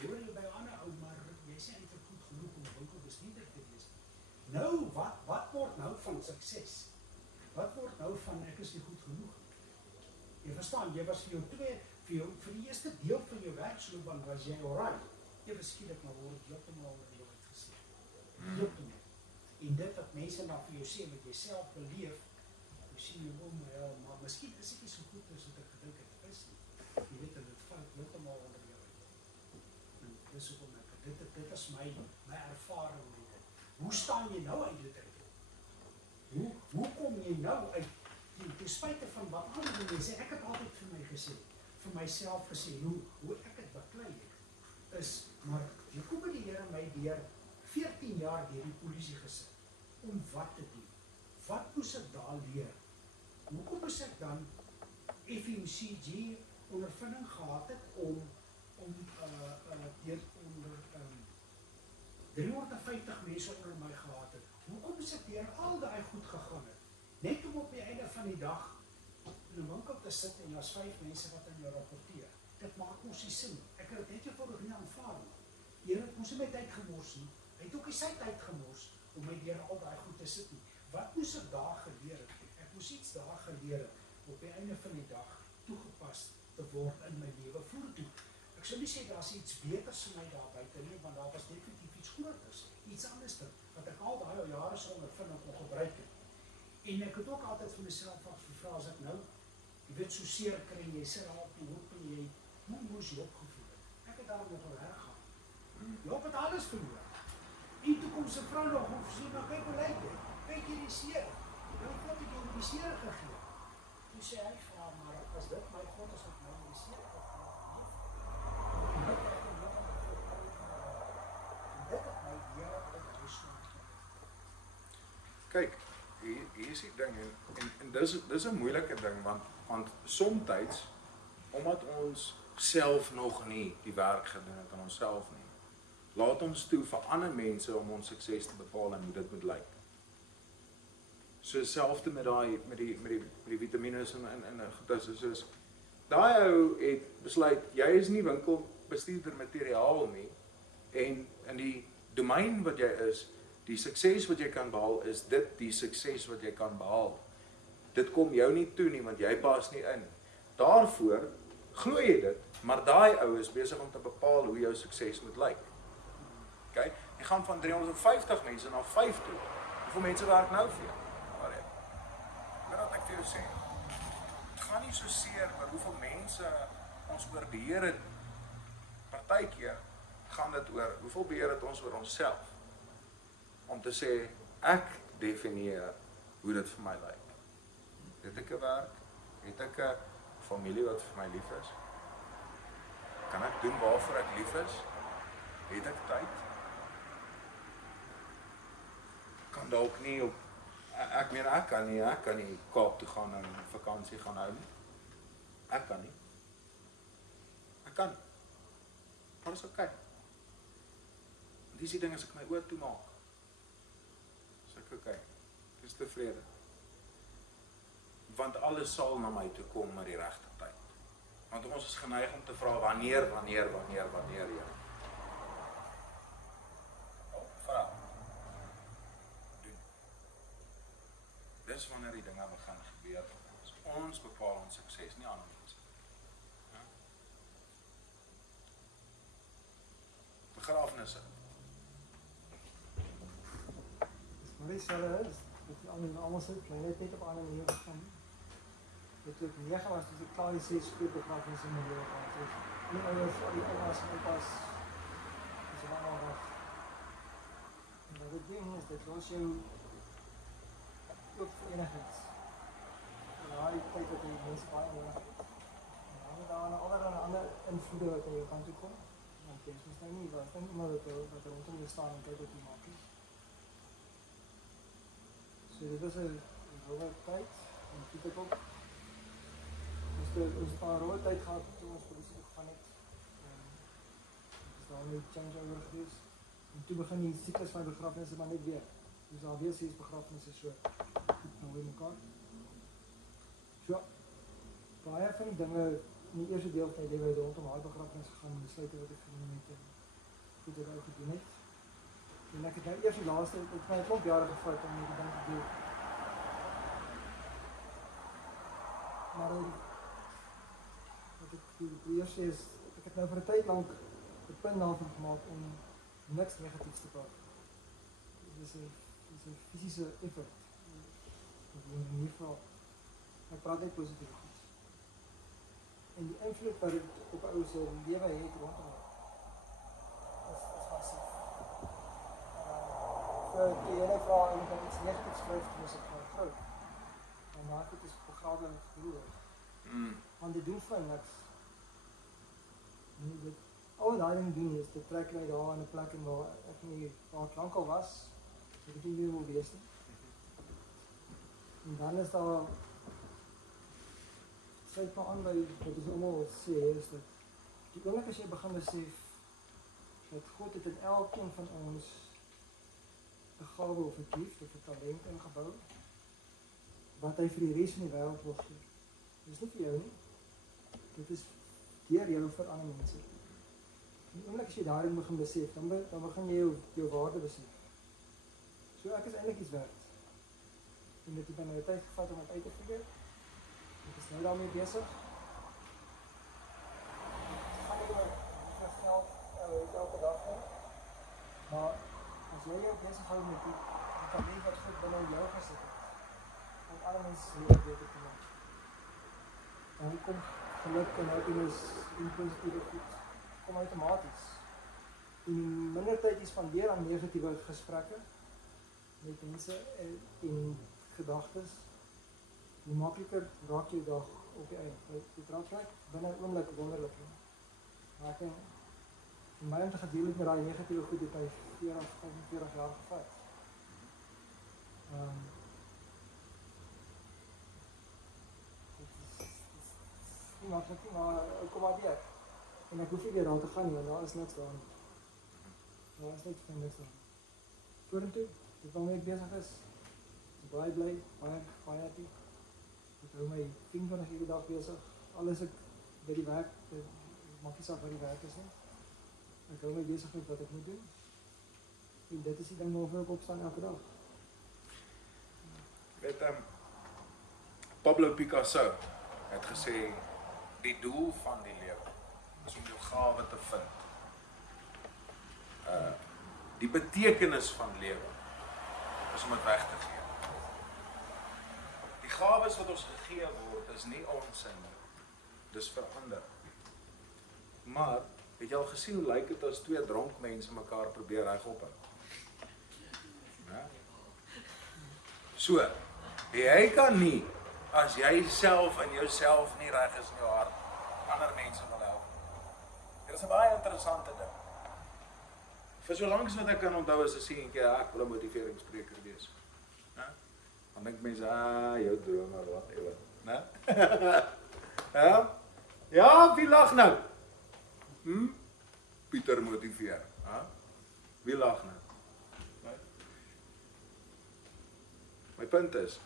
Hoor jy by 'n ander ou, maar jy sê eintlik goed genoeg om winkelbestuurder te wees. Nou, wat word nou van sukses? Wat word nou van ek is nie goed genoeg? Jy verstaan, jy was vir die eerste deel van jou werksloopbaan was jy alright. Jy skielik maar word heeltemal in jou uitgesê. Heeltemal. En dit wat mense nou vir jou sê, wat jy self beleef, jy sien jou maar miskien is ek nie so goed as wat ek gedink het is nie. Jy weet, en dit val heeltemal onder jou uit. En dis hoekom dit is my ervaring met dit. Hoe staan jy nou uit dit uit? Hoe kom jy nou uit, ten spyte van wat ander mense, ek het altyd vir my gesê, vir myself gesê, hoe ek het beklei het, is, maar jy kom by die Here my deur 14 jaar deur die polisie gesit, om wat te doen? Wat moes ek daar leer? Hoekom moes ek dan FMCG ondervinding gehad het om 350 mense onder my gehad het? Hoekom moes ek deur al die goed gegaan het? Net om op die einde van die dag in 'n winkel te sit en daar's 5 mense wat aan jou rapporteer. Dit maak ons nie sin. Ek het dit net eenvoudig nie aanvaar nie. Here, ons het my tyd gemors nie. Hy het ook nie sy tyd gemors om my deur al daai goed te sit nie. Wat moes ek daar geleer het? Ek moes iets daar geleer het op die einde van die dag toegepas te word in my lewe vorentoe. Ek sou nie sê daar's iets beters vir my daar buite nie, want daar was definitief iets groters, iets anders wat ek al daai jare sal ondervind en kon gebruik het. En ek het ook altyd vir myself afgevra as ek nou, jy weet, so seer kry, jy sit daar op die hoek en jy, hoe moes jy opgevoed het? Ek het daarom nog al hergaan. Job het alles verloor. En toe kom sy vrou nog om sê, maar kyk hoe lyk dit? Kyk jy die seer? Nou ek het jy die seer gegee. Toe sê hy, maar as dit my God is op my die seer gegee, dit het my Here uit huis geneem. Kyk, hier is die ding, en dis 'n moeilike ding, want somtyds, omdat ons self nog nie die werk gedoen het aan onsself nie, laat ons toe vir ander mense om ons sukses te bepaal en hoe dit moet lyk. So selfde met die vitamines en goedes, soos daai ou het besluit, jy is nie winkelbestuurder materiaal nie, en in die domein wat jy is, die sukses wat jy kan behaal, is dit die sukses wat jy kan behaal. Dit kom jou nie toe nie, want jy pas nie in. Daarvoor glo jy dit, maar daai ou is besig om te bepaal hoe jou sukses moet lyk. Okay? Jy gaan van 350 mense na 5 toe. Hoeveel mense werk nou vir jou? Weet wat ek vir jou sê? Het gaan nie so seer oor hoeveel mense ons oor beheer het. Partykeer gaan dit oor hoeveel beheer het ons oor onsself. Om te sê, ek definieer hoe dit vir my lyk. Het ek 'n werk? Het ek 'n familie wat vir my lief is? Kan ek doen waarvoor ek lief is? Het ek tyd? Kan dalk nie op ek kan nie Kaap toe gaan en vakansie gaan hou nie. Ek kan nie. Ek kan. Maar dis okay. Dis die ding as ek my oë toemaak. Dis okay. Dis tevrede. Want alles sal na my toe kom met die regte tyd. Want ons is geneig om te vra wanneer, Here. Vra. Doen. Dis wanneer die dinge begin gebeur. Ons bepaal ons sukses, nie ander mense. Ja? Begrafnisse. Maar dit sal is, dat die allemaal sit, maar net op 'n ander manier begin. Dit ook 9 was, dus ek klaar die 6 groot begrafnisse in my lewe gehad. Dus die ouers, al die ouers en oupas, is allemaal weg. En wat dit doen is, dit los jou ook vir enigiets. En daai tyd dat die mense baie nodig het. En dan het daar allerlei ander invloede wat jy kan toekom. Want jy is nou nie, wat nie iemand wat rondom jou staan en kyk wat jy maak is. So dit was 'n rowwe tyd, en dit het ook ons het aan rowwe tyd gehad toe ons polisie gegaan het. Dit is daar nie changeover gewees. En toe begin die siklus van begrafnisse maar net weer. Dus daar weer 6 begrafnisse so goed nou in mekaar. So, baie van die dinge in die eerste deel van die lewe rondom haar begrafnis gegaan, besluite wat ek geneem het en goed wat ek gedoen het. En ek het nou eers die laaste, het my 'n klomp jare gevat om die ding te doen. Maar wat ek die eerste is, ek het nou vir 'n tyd lank 'n punt daarvan gemaak om niks negatiefs te praat. Dit is 'n fisiese effort. In ieder geval, ek praat net positief goed. En die invloed wat dit op ou se lewe het rondom hom, is massief. So die ene vraag en dan iets negatiefs skryf, dan is ek van vrou. En maak dit is begrawe en gehoor. Want dit doen vir niks. Nee, dit, al daai ding doen is, dit trek my daar in 'n plek en waar ek nie waar ek lankal was, ek het nie meer wil wees nie. En dan is daar, sluit maar aan by wat ons allemaal sê, is dat die oomblik as jy begin besef dat God het in elkeen van ons 'n gawe of 'n gift of 'n talent ingebou wat hy vir die res van die wêreld wil gee. Dit is nie vir jou nie. Dit is deur jou vir ander mense. Die oomblik as jy daarin begin besef, dan begin jy jou waarde besef. So ek is eintlik iets werd. En dit het my nou tyd gevat om dit uit te figure. Ek is nou daarmee besig. Gaan ek my geld elke dag hê. Maar as jy jou besig hou met die talent wat goed binne jou gesit het, om alle mense lewe beter te maak. Dan kom geluk en happiness en positiewe goed kom outomaties. En minder tyd jy spandeer aan negatiewe gesprekke met mense en gedagtes, hoe makliker raak jy dag op die einde. Dit raak binne 'n oomblik wonderlik. Maar ek dink, vir my om te gedeel met daai negatiewe goed het my 45 jaar gevat. Dit is nie maklik nie, maar kom maar weer. En ek hoef nie weer daar te gaan nie, want daar is niks daar nie. Daar is niks daar. Vorentoe, dit waarmee ek besig is, baie bly, baie happy. Ek hou my 24 uur die dag besig. Alles ek by die werk, maak nie saak wat die werk is nie. Ek hou my besig met wat ek moet doen. En dit is die ding waarvoor ek opstaan elke dag. Weet Pablo Picasso het gesê, die doel van die lewe is om jou gawe te vind. Die betekenis van lewe is om dit weg te gee. Die gawes wat ons gegee word is nie ons nie, dis vir ander. Maar het jy al gesien hoe lyk dit as twee dronk mense mekaar probeer regop? Ja? So, jy kan nie as jy self in jouself nie reg is in jou hart, ander mense wil help. Dit is 'n baie interessante ding. Vir so lank as wat ek kan onthou as 'n seentjie, ek wil 'n motiveringsspreker wees. Ja? Dan dink mense, jou drome, wat ewe, né? Ja? Ja, wie lag nou? Pieter motiveer, hè? Wie lag nou? Nee? My punt is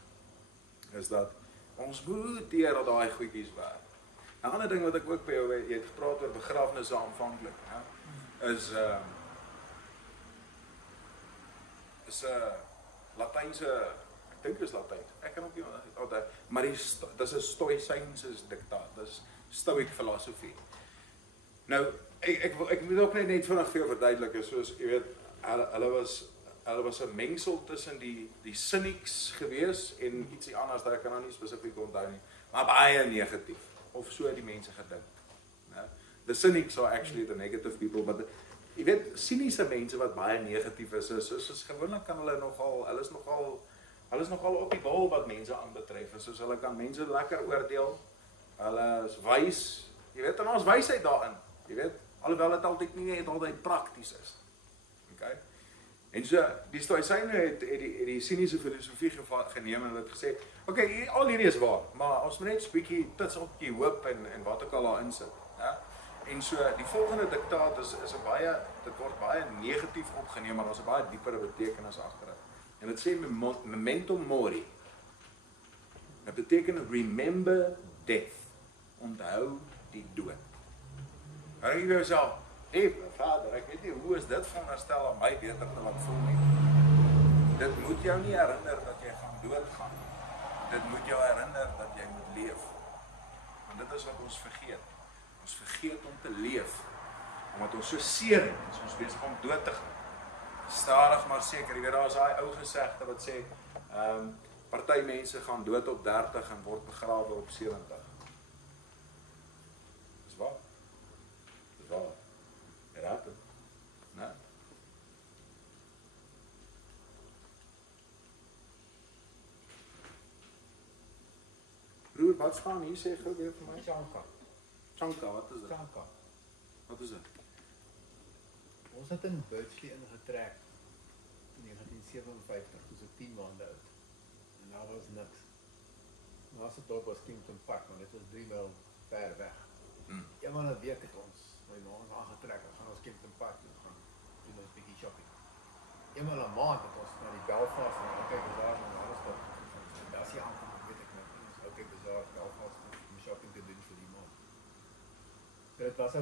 dat ons moet deur daai goedjies werk. 'n ander ding wat ek ook by jou weet, jy het gepraat oor begrafnisse aanvanklik, hè? Is Latynse, ek dink is Latyns. Ek kan ook nie altyd, maar dis 'n stoïcijnse diktaat. Dis stoïc filosofie. Nou, ek moet ook net vinnig vir jou verduidelik, soos jy weet, hulle was 'n mengsel tussen die cynics gewees en ietsie anders wat ek kan nou nie spesifiek onthou nie, maar baie negatief, of so die mense gedink. The cynics are actually the negative people, but jy weet, cyniese mense wat baie negatief is gewoonlik kan hulle is nogal op die bal wat mense aanbetref, soos hulle kan mense lekker oordeel, hulle is wys, jy weet, en ons wysheid daarin, jy weet, alhoewel dit altyd prakties is. Okay? En so, die stoïcijne het die cyniese filosofie geneem en het gesê, okay, al hierdie is waar, maar ons moet net 'n bietjie tuts op die hoop en wat ook al daarin sit. Ja? En so, die volgende diktaat is 'n dit word baie negatief opgeneem, maar daar's 'n baie diepere betekenis agter dit. En dit sê memento mori. Dit beteken remember death. Onthou die dood. Herinner jy jouself, Vader, ek weet nie hoe is dit veronderstel om my beter te laat voel nie. Dit moet jou nie herinner dat jy gaan doodgaan. Dit moet jou herinner dat jy moet leef. Want dit is wat ons vergeet. Ons vergeet om te leef. Omdat ons so seer het, is ons besig om dood te gaan. Stadig maar seker, jy weet, daar is daai ou gesegde wat sê, party mense gaan dood op 30 en word begrawe op 70. Dis waar. Dis waar. It happened. Nee. Broer, wat staan hier, sê gou weer vir my? Chanka, wat is dit? Chanka. Wat is dit? Ons het in Birchley ingetrek in 1957, toen ek 10 maande oud. En daar was niks. De laaste dorp was Kempton Park, maar dit was 3 mijl ver weg. Eenmaal 'n week het ons ons aangetrek, ons gaan ons Kempton Park toe gaan doen ons bietjie shopping. Eenmaal 'n maand het ons na die Belfast en OK Bazaar en alles wat daar sie aankom, weet ek net. Ons OK Bazaar, Belfast om shopping te doen vir die maand. Dit was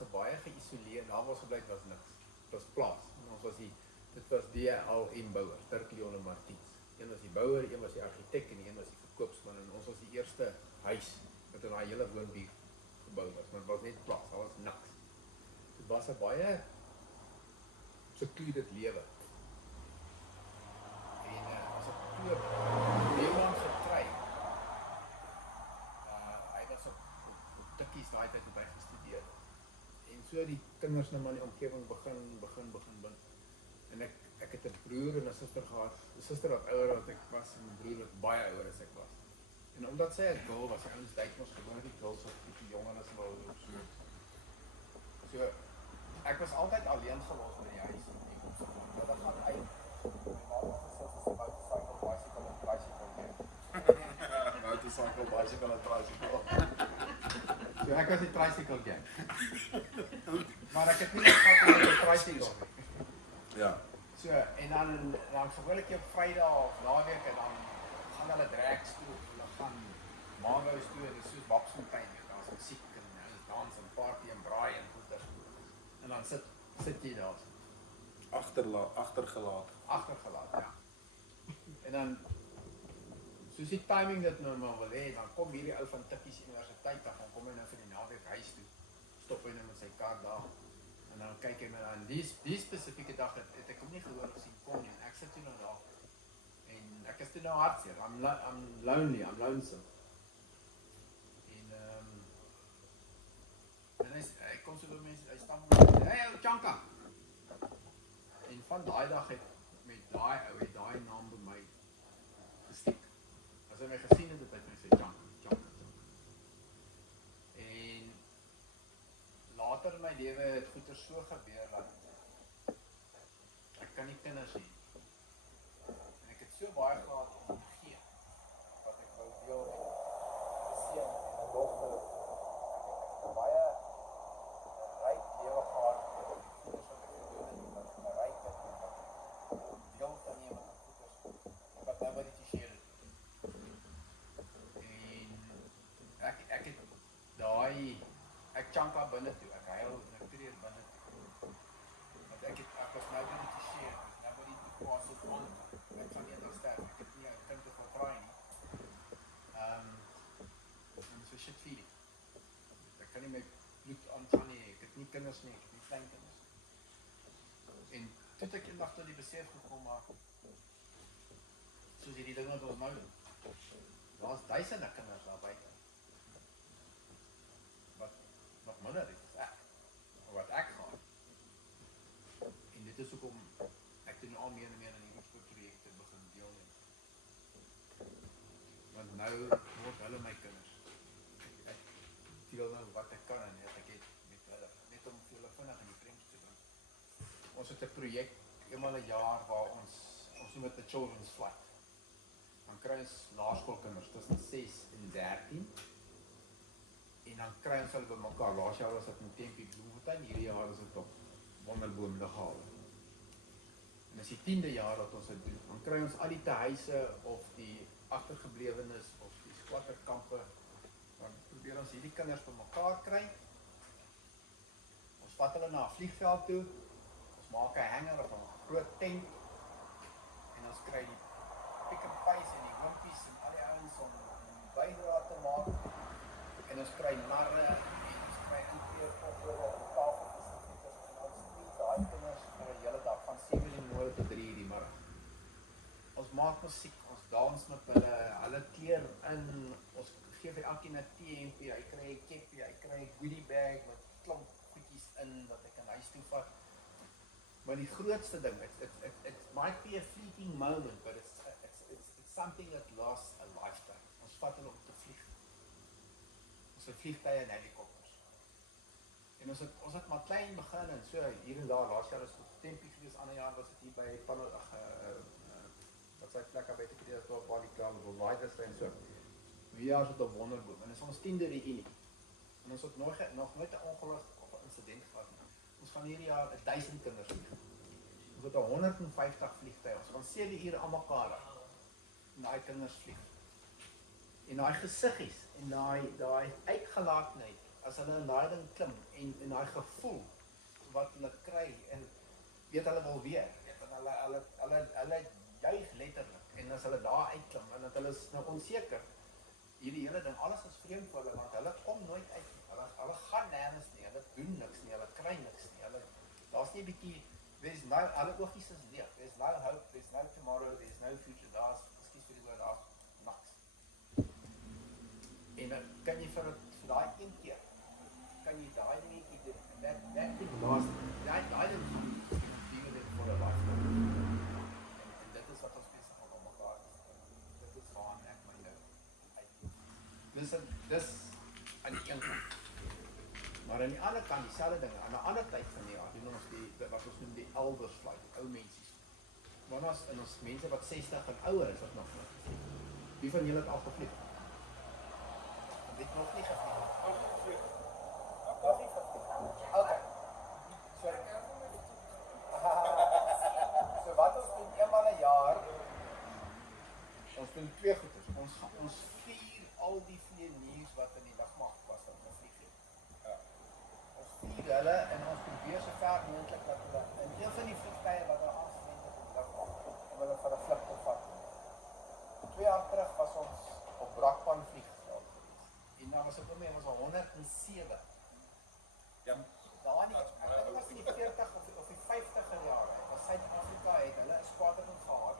'n baie geïsoleerd, daar was gebly was niks. Dit was plaas. En ons was dit was DLM Bouwer, Dirk Leon en Martiens. Een was die bouer, een was die argitek en een was die verkoopsman en ons was die eerste huis wat in daai hele woonbuurt gebou was, maar dit was net plaas, daar was niks. Dit was 'n baie secluded lewe. En as ek koop, Leeuwland getry, hy was op tikkies daai tyd het hy gestudeer. En so die kinders nou maar in die omgewing begin. En ek het 'n broer en 'n suster gehad. 'n Suster wat ouer as ek was en 'n broer wat baie ouer as ek was. En omdat sy 'n girl was, ons tyd mos gewoonlik die girls wat bietjie jonger as wou of so. So ek was altyd alleen gelos by die huis en ek kom so van, dat gaan uit. My ma het gesê sy wou motorcycle, bicycle en tricycle hê. Motorcycle, bicycle en tricycle. So ek was die tricycle gang. Maar ek het nie gehad om 'n tricycle nie. Ja. So, en dan gewoonlik op Vrydag of naweek en dan gaan hulle drags toe, hulle gaan Mango's toe, dit is soos Babsfontein, daar's musiek en hulle dans en party en braai en goeie. En dan sit jy daar. Agtergelaat, ja. En dan soos die timing dit nou maar wil hê, dan kom hierdie ou van Tikkies Universiteit af, dan kom hy nou vir die naweek huis toe. Stop hy nou met sy kar daar. En dan kyk hy my aan. Die spesifieke dag het ek hom nie gehoor of sien kon nie. En ek sit toe nou daar. En ek is toe nou hartseer. I'm lonely, I'm lonesome. En hy kom so by mense, hy stamp met my, hey, Chanka! En van daai dag het met daai ou het daai naam by my gestiek. As hy my gesien het, het hy my sê Chanka. En later in my lewe het goeie so gebeur dat ek kan nie kinders hê. En ek het so baie gehad om te gee wat ek wou deel met 'n seun en 'n dogter. Ek het baie ryk lewe gehad met die goeders wat ek gedoen het, wat ek bereik het en wat ek deel te neem aan goeders wat nobody te share het. En ek het daai ek Chanka binne toe, ek huil en ek treur binne toe. Want ek was nobody to share, nobody to pass it on. Ek gaan eendag sterf, ek het nie 'n kind te vertraai nie. En dis 'n shit feeling. Ek kan nie my bloed aangaan nie, ek het nie kinders nie, ek het nie kleinkinders. En toe het ek eendag tot die besef gekom, maar soos hierdie ding wat ons nou doen, daar's duisende kinders daar buite. Wat minder is as ek, wat ek gaan. En dit is hoekom ek doen al meer en meer aan hierdie projekte begin deelneem. Want nou word hulle my kinders. Ek deel nou wat ek kan en wat ek het met hulle, net om vir hulle vinnig in die prents te bring. Ons het 'n projek eenmal 'n jaar waar ons noem dit 'n children's flight. Dan kry ons laerskoolkinders tussen 6 en 13. En dan kry ons hulle bymekaar. Laas jaar was dit in Tempie Bloemfontein, hierdie jaar is dit op Wonderboom Lughawe. En as die 10de jaar wat ons dit doen, dan kry ons al die tehuise of die agtergeblewenes of die squatterkampe, dan probeer ons hierdie kinders bymekaar kry. Ons vat hulle na 'n vliegveld toe, ons maak 'n hanger of 'n groot tent, en ons kry die pick and pays en die hoopies en al die ouens om bydra te maak. En ons kry narre en ons kry intreepoppe op die tafel spesifiek en ons speel daai kinders vir 'n hele dag van 7 in die môre tot 3 in die middag. Ons maak musiek, ons dans met hulle kleer in, ons gee vir elkeen 'n T-hempie, hy kry 'n keppie, hy kry 'n goodie bag met klomp goedjies in wat hy kan huis toe vat. Maar die grootste ding, it might be a fleeting moment, but it's something that lasts a lifetime. Ons vat hulle om te vlieg. Ons het vliegtuie en helikopters. En ons het maar klein begin en so hier en daar, laas jaar is het Tempie gewees, ander jaar was dit hier by wat sy plek by te kreeg, op Balikraal, op Waaidesrij en so. Die jaar is het op Wonderboom, en is ons 10de reunie. En ons het nog nooit 'n ongeluk of 'n incident gehad nie. Ons gaan hierdie jaar 1000 kinders vlieg. Ons het 150 vliegtuie, ons gaan 7 ure aan mekaar en daai kinders vlieg. En daai gesiggies en daai uitgelaatheid as hulle in daai ding klim en daai gevoel wat hulle kry en weet hulle wil weer, weet hulle juig letterlik en as hulle daar uitklim en dat hulle is nou onseker hierdie hele ding, alles is vreemd vir hulle want hulle kom nooit uit nie, hulle gaan nergens nie, hulle doen niks nie, hulle kry niks nie, daar's nie 'n bietjie, hulle oogies is leeg, there's no hope, there's no tomorrow, there's no future, daar's niks. En dan kan jy vir daai een keer, kan jy daai dingetjie doen, en that thing lasts, daai ding gaan deal with it for a lifetime. En dit is wat ons besig om mekaar te doen. Dit is waar ek my nou uit. Dis aan die een kant. Maar aan die ander kant, dieselfde ding, aan 'n ander tyd van die jaar, doen ons wat ons noem die elders flight, die ou mensies. Want ons mense wat 60 en ouer is, wat nog vlieg. Wie van julle het al gevlieg? Dit nog nie gevlieg. Nog nie gevlieg. Okay. So wat ons doen eenmal 'n jaar, ons doen twee goeders. Ons vier al die vlieëniers wat in die lugmag was wat gevlieg het. Ja. Ons vier hulle en ons probeer so ver moontlik dat hulle in een van die vliegtye wat hulle aangesien het in die lugmag, om hulle vir 'n vlug te vat. 2 jaar terug was ons op Brakpan vliegveld. En dan was ook mee, ons al 107. Ja. Daar nie, ek dink dit was in die 40 of die 50er jare, was Suid-Afrika het hulle 'n skwadron gehad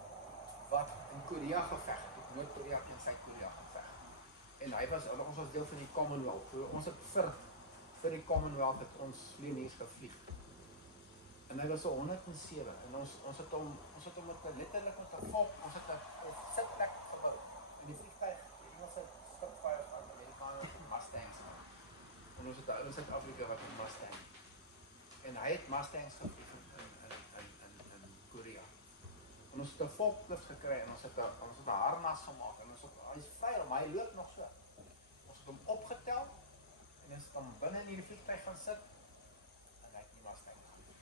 wat in Korea geveg het, Noord-Korea en Suid-Korea geveg. En ons was deel van die Commonwealth, so ons het vir die Commonwealth het ons vlieëniers gevlieg. En hy was so 107 en ons het hom letterlik met 'n volk, ons het 'n sitplek gebou. En die vliegtuig, die Engelse Spitfires van Amerikaanse Mustangs. En ons het 'n ou in Suid-Afrika wat 'n Mustang. En hy het Mustangs gevlieg in Korea. En ons het 'n volklift gekry en ons het 'n harnas gemaak en hy is veilig, maar hy loop nog so. Ons het hom opgetel en ons het hom binne in die vliegtuig gaan sit en hy het nie Mustang gevlieg.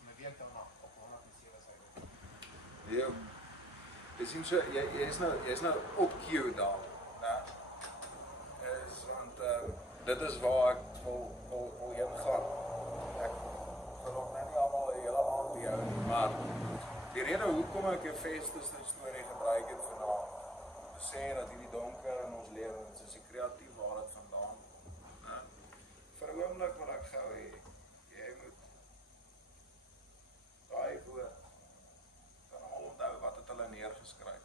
En 'n week daarna op 107 sy weg. Ja. Jy sien so, jy is nou op cue daar, né? Want dit is waar ek wil heen gaan. Ek wil nog net nie allemaal hele aand by jou, maar die rede hoekom ek 'n Festus storie gebruik het vanaand, te sê dat hierdie donker in ons lewens is die kreatief waar dit vandaan, né? Vir 'n oomblik wil ek gou hê, jy moet daai woord kan al onthou wat het hulle neergeskryf.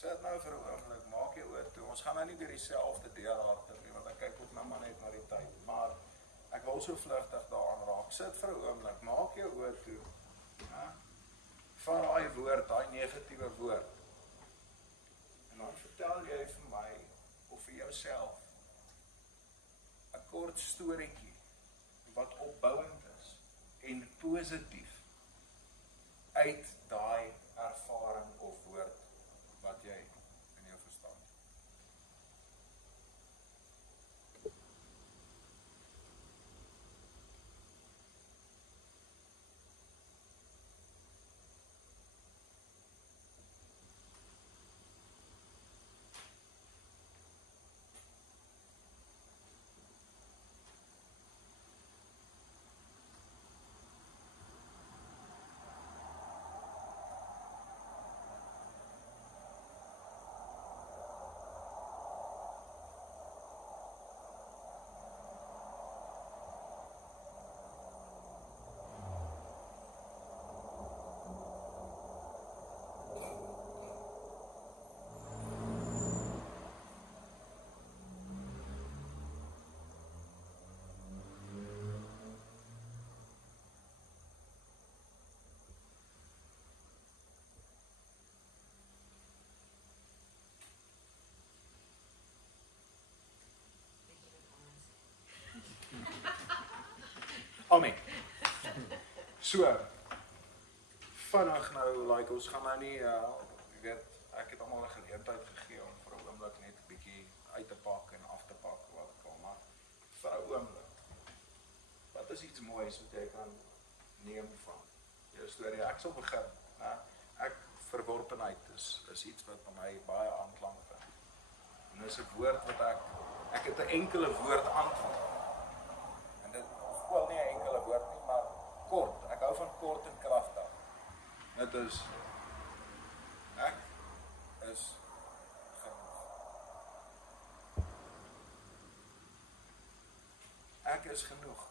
Sit nou vir 'n oomblik, maak jy oor toe. Ons gaan nou nie deur dieselfde deur hardloop nie, want ek kyk ook nou maar net na die tyd. Maar ek wil so vlugtig daaraan raak. Sit vir 'n oomblik, maak jy oor toe. Van daai woord, daai negatiewe woord. En dan vertel jy vir my of vir jouself 'n kort storieetjie wat opbouend is en positief uit daai ervaring of woord wat jy in jou verstaan. Amen. So, vinnig nou, like, ons gaan nou nie, jy weet, ek het allemaal 'n geleentheid gegee om vir 'n oomblik net 'n bietjie uit te pak en af te pak wat ek al, maar vir 'n oomblik, wat is iets moois wat jy kan neem van jou storie? Ek sal begin, né? Verworpenheid is iets wat by my baie aanklank vind. En dis 'n woord wat ek het 'n enkele woord antwoord. En dit is wel nie 'n enkele woord nie, maar kort. Ek hou van kort en kragtig. Dit is ek is genoeg. Ek is genoeg.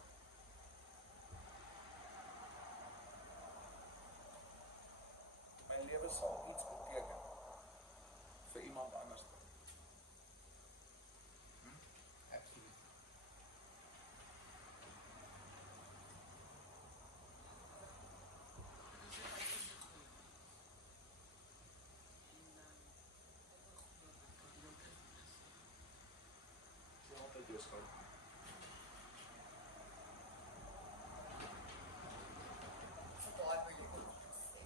My lewe sal iets beteken vir iemand anders. Absoluut. Dis altyd jou skuld. So baie moeilik om te sê.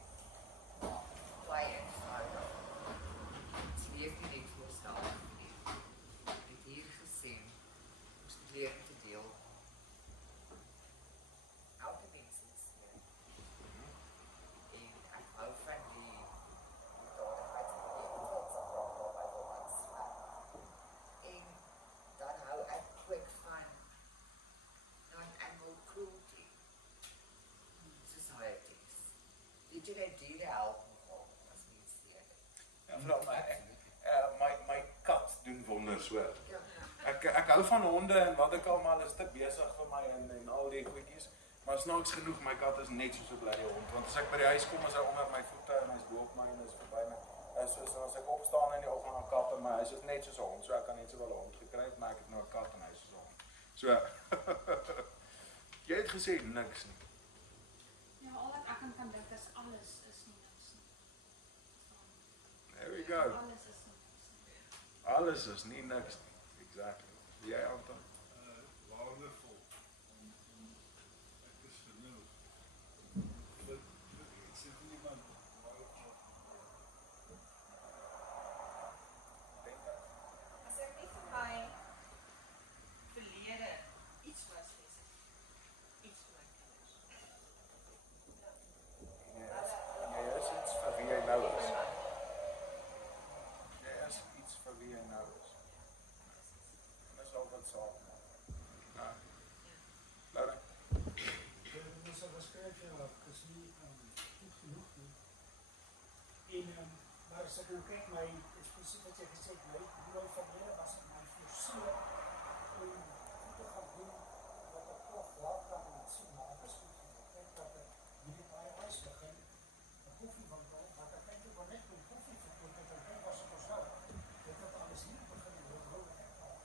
Baie eenvoudig. Dit leef nie net voor staan nie. Ek het hier gesien, ons leer te deel. Elke mens het seer. En ek hou van die dadigheid van die trots op my romans. En dan hou ek ook van non-animal cruelty societies. Did you do the help as mens seer? Ja, vra my kat doen wonders hoor. Ja. Ek hou van honde en wat ek al maar is te besig vir my en al die goedjies. Maar snaaks genoeg, my kat is net soos 'n blerrie hond. Want as ek by die huis kom, is hy onder my voete en hy's bo op my en hy's verby my. Soos as ek opstaan in die oggend en kat in my huis is net soos 'n hond. So ek kan net so wel 'n hond gekry het, maar ek het nou 'n kat in huis soos 'n hond. So jy het gesê niks nie. Ja, al wat ek aan kan dink is alles is nie niks nie. There we go. Alles is nie niks nie. Alles is nie niks nie. Exactly. Jy Anton? Waardevol. Ek is genoeg. Ek sê vir niemand waardevol. As ek nie vir my verlede iets was gewees, iets vir my kinders. Jy is iets vir wie jy nou is. Jy is iets vir wie jy nou is. En dis al wat saak maak. Ja. Laura? Ons sal beskryf ja, ek is nie goed genoeg nie. En maar as ek nou kyk my spesifiek wat jy gesê het, my verlede was ek my forceer om te gaan doen wat ek toch wel kan en sien, maar ek is goed genoeg. Ek denk dat ek hierdie baie huis begin, 'n koffiewinkel, wat ek eintlik wel net met koffie verkoop het, en dit was op ons nou. Dit het alles hier begin en dit wil ek al.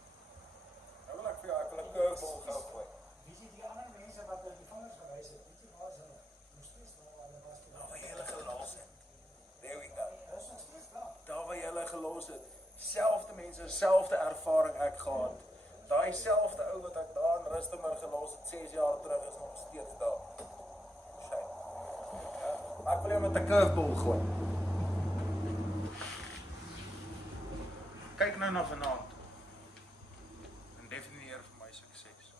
Nou wil ek vir jou 'n curveball gou gooi. Wie is die ander mense wat die vingers gewys het? Weet jy waar is hulle? Nog steeds daar waar hulle was. Daar waar jy hulle gelos het. There we go. Hulle is nog steeds daar. Daar waar jy hulle gelos het. Selfde mense, selfde ervaring ek gehad. Daai selfde ou wat ek daar in Rustenburg gelos het 6 jaar terug is nog steeds daar. Shame. Ja, maar ek wil jou met 'n curveball gooi. Kyk nou na vanaand. En definieer vir my sukses.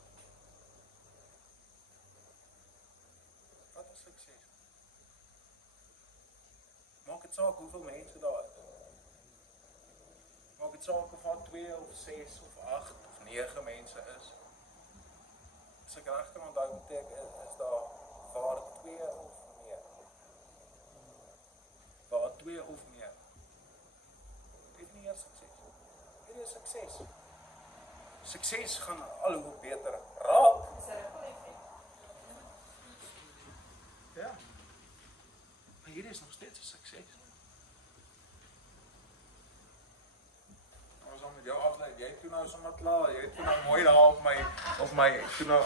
Wat is sukses? Maak dit saak hoeveel mense daar is. Maak dit saak of daar 2 of 6 of 8 of 9 mense is. As ek reg kan onthou, beteken is daar waar 2 of meer. Waar 2 of meer. Definieer sukses. Hierdie is sukses. Sukses gaan al hoe beter raak. Ja. Maar hierdie is nog steeds 'n sukses. Ons gaan met jou aflei. Jy het toe nou sommer klaar. Jy het toe nou mooi daar op my toe nou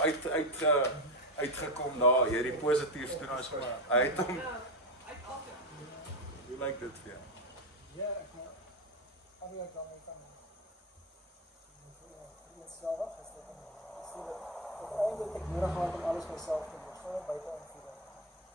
uitgekom daar. Jy het die positief toe nou sommer uit hom. Hoe lyk dit vir jou? Ja, ek maar eigenlijk dan kan zelf is dat eindelijk ik nodig had om alles myself te doen. Gewoon buiten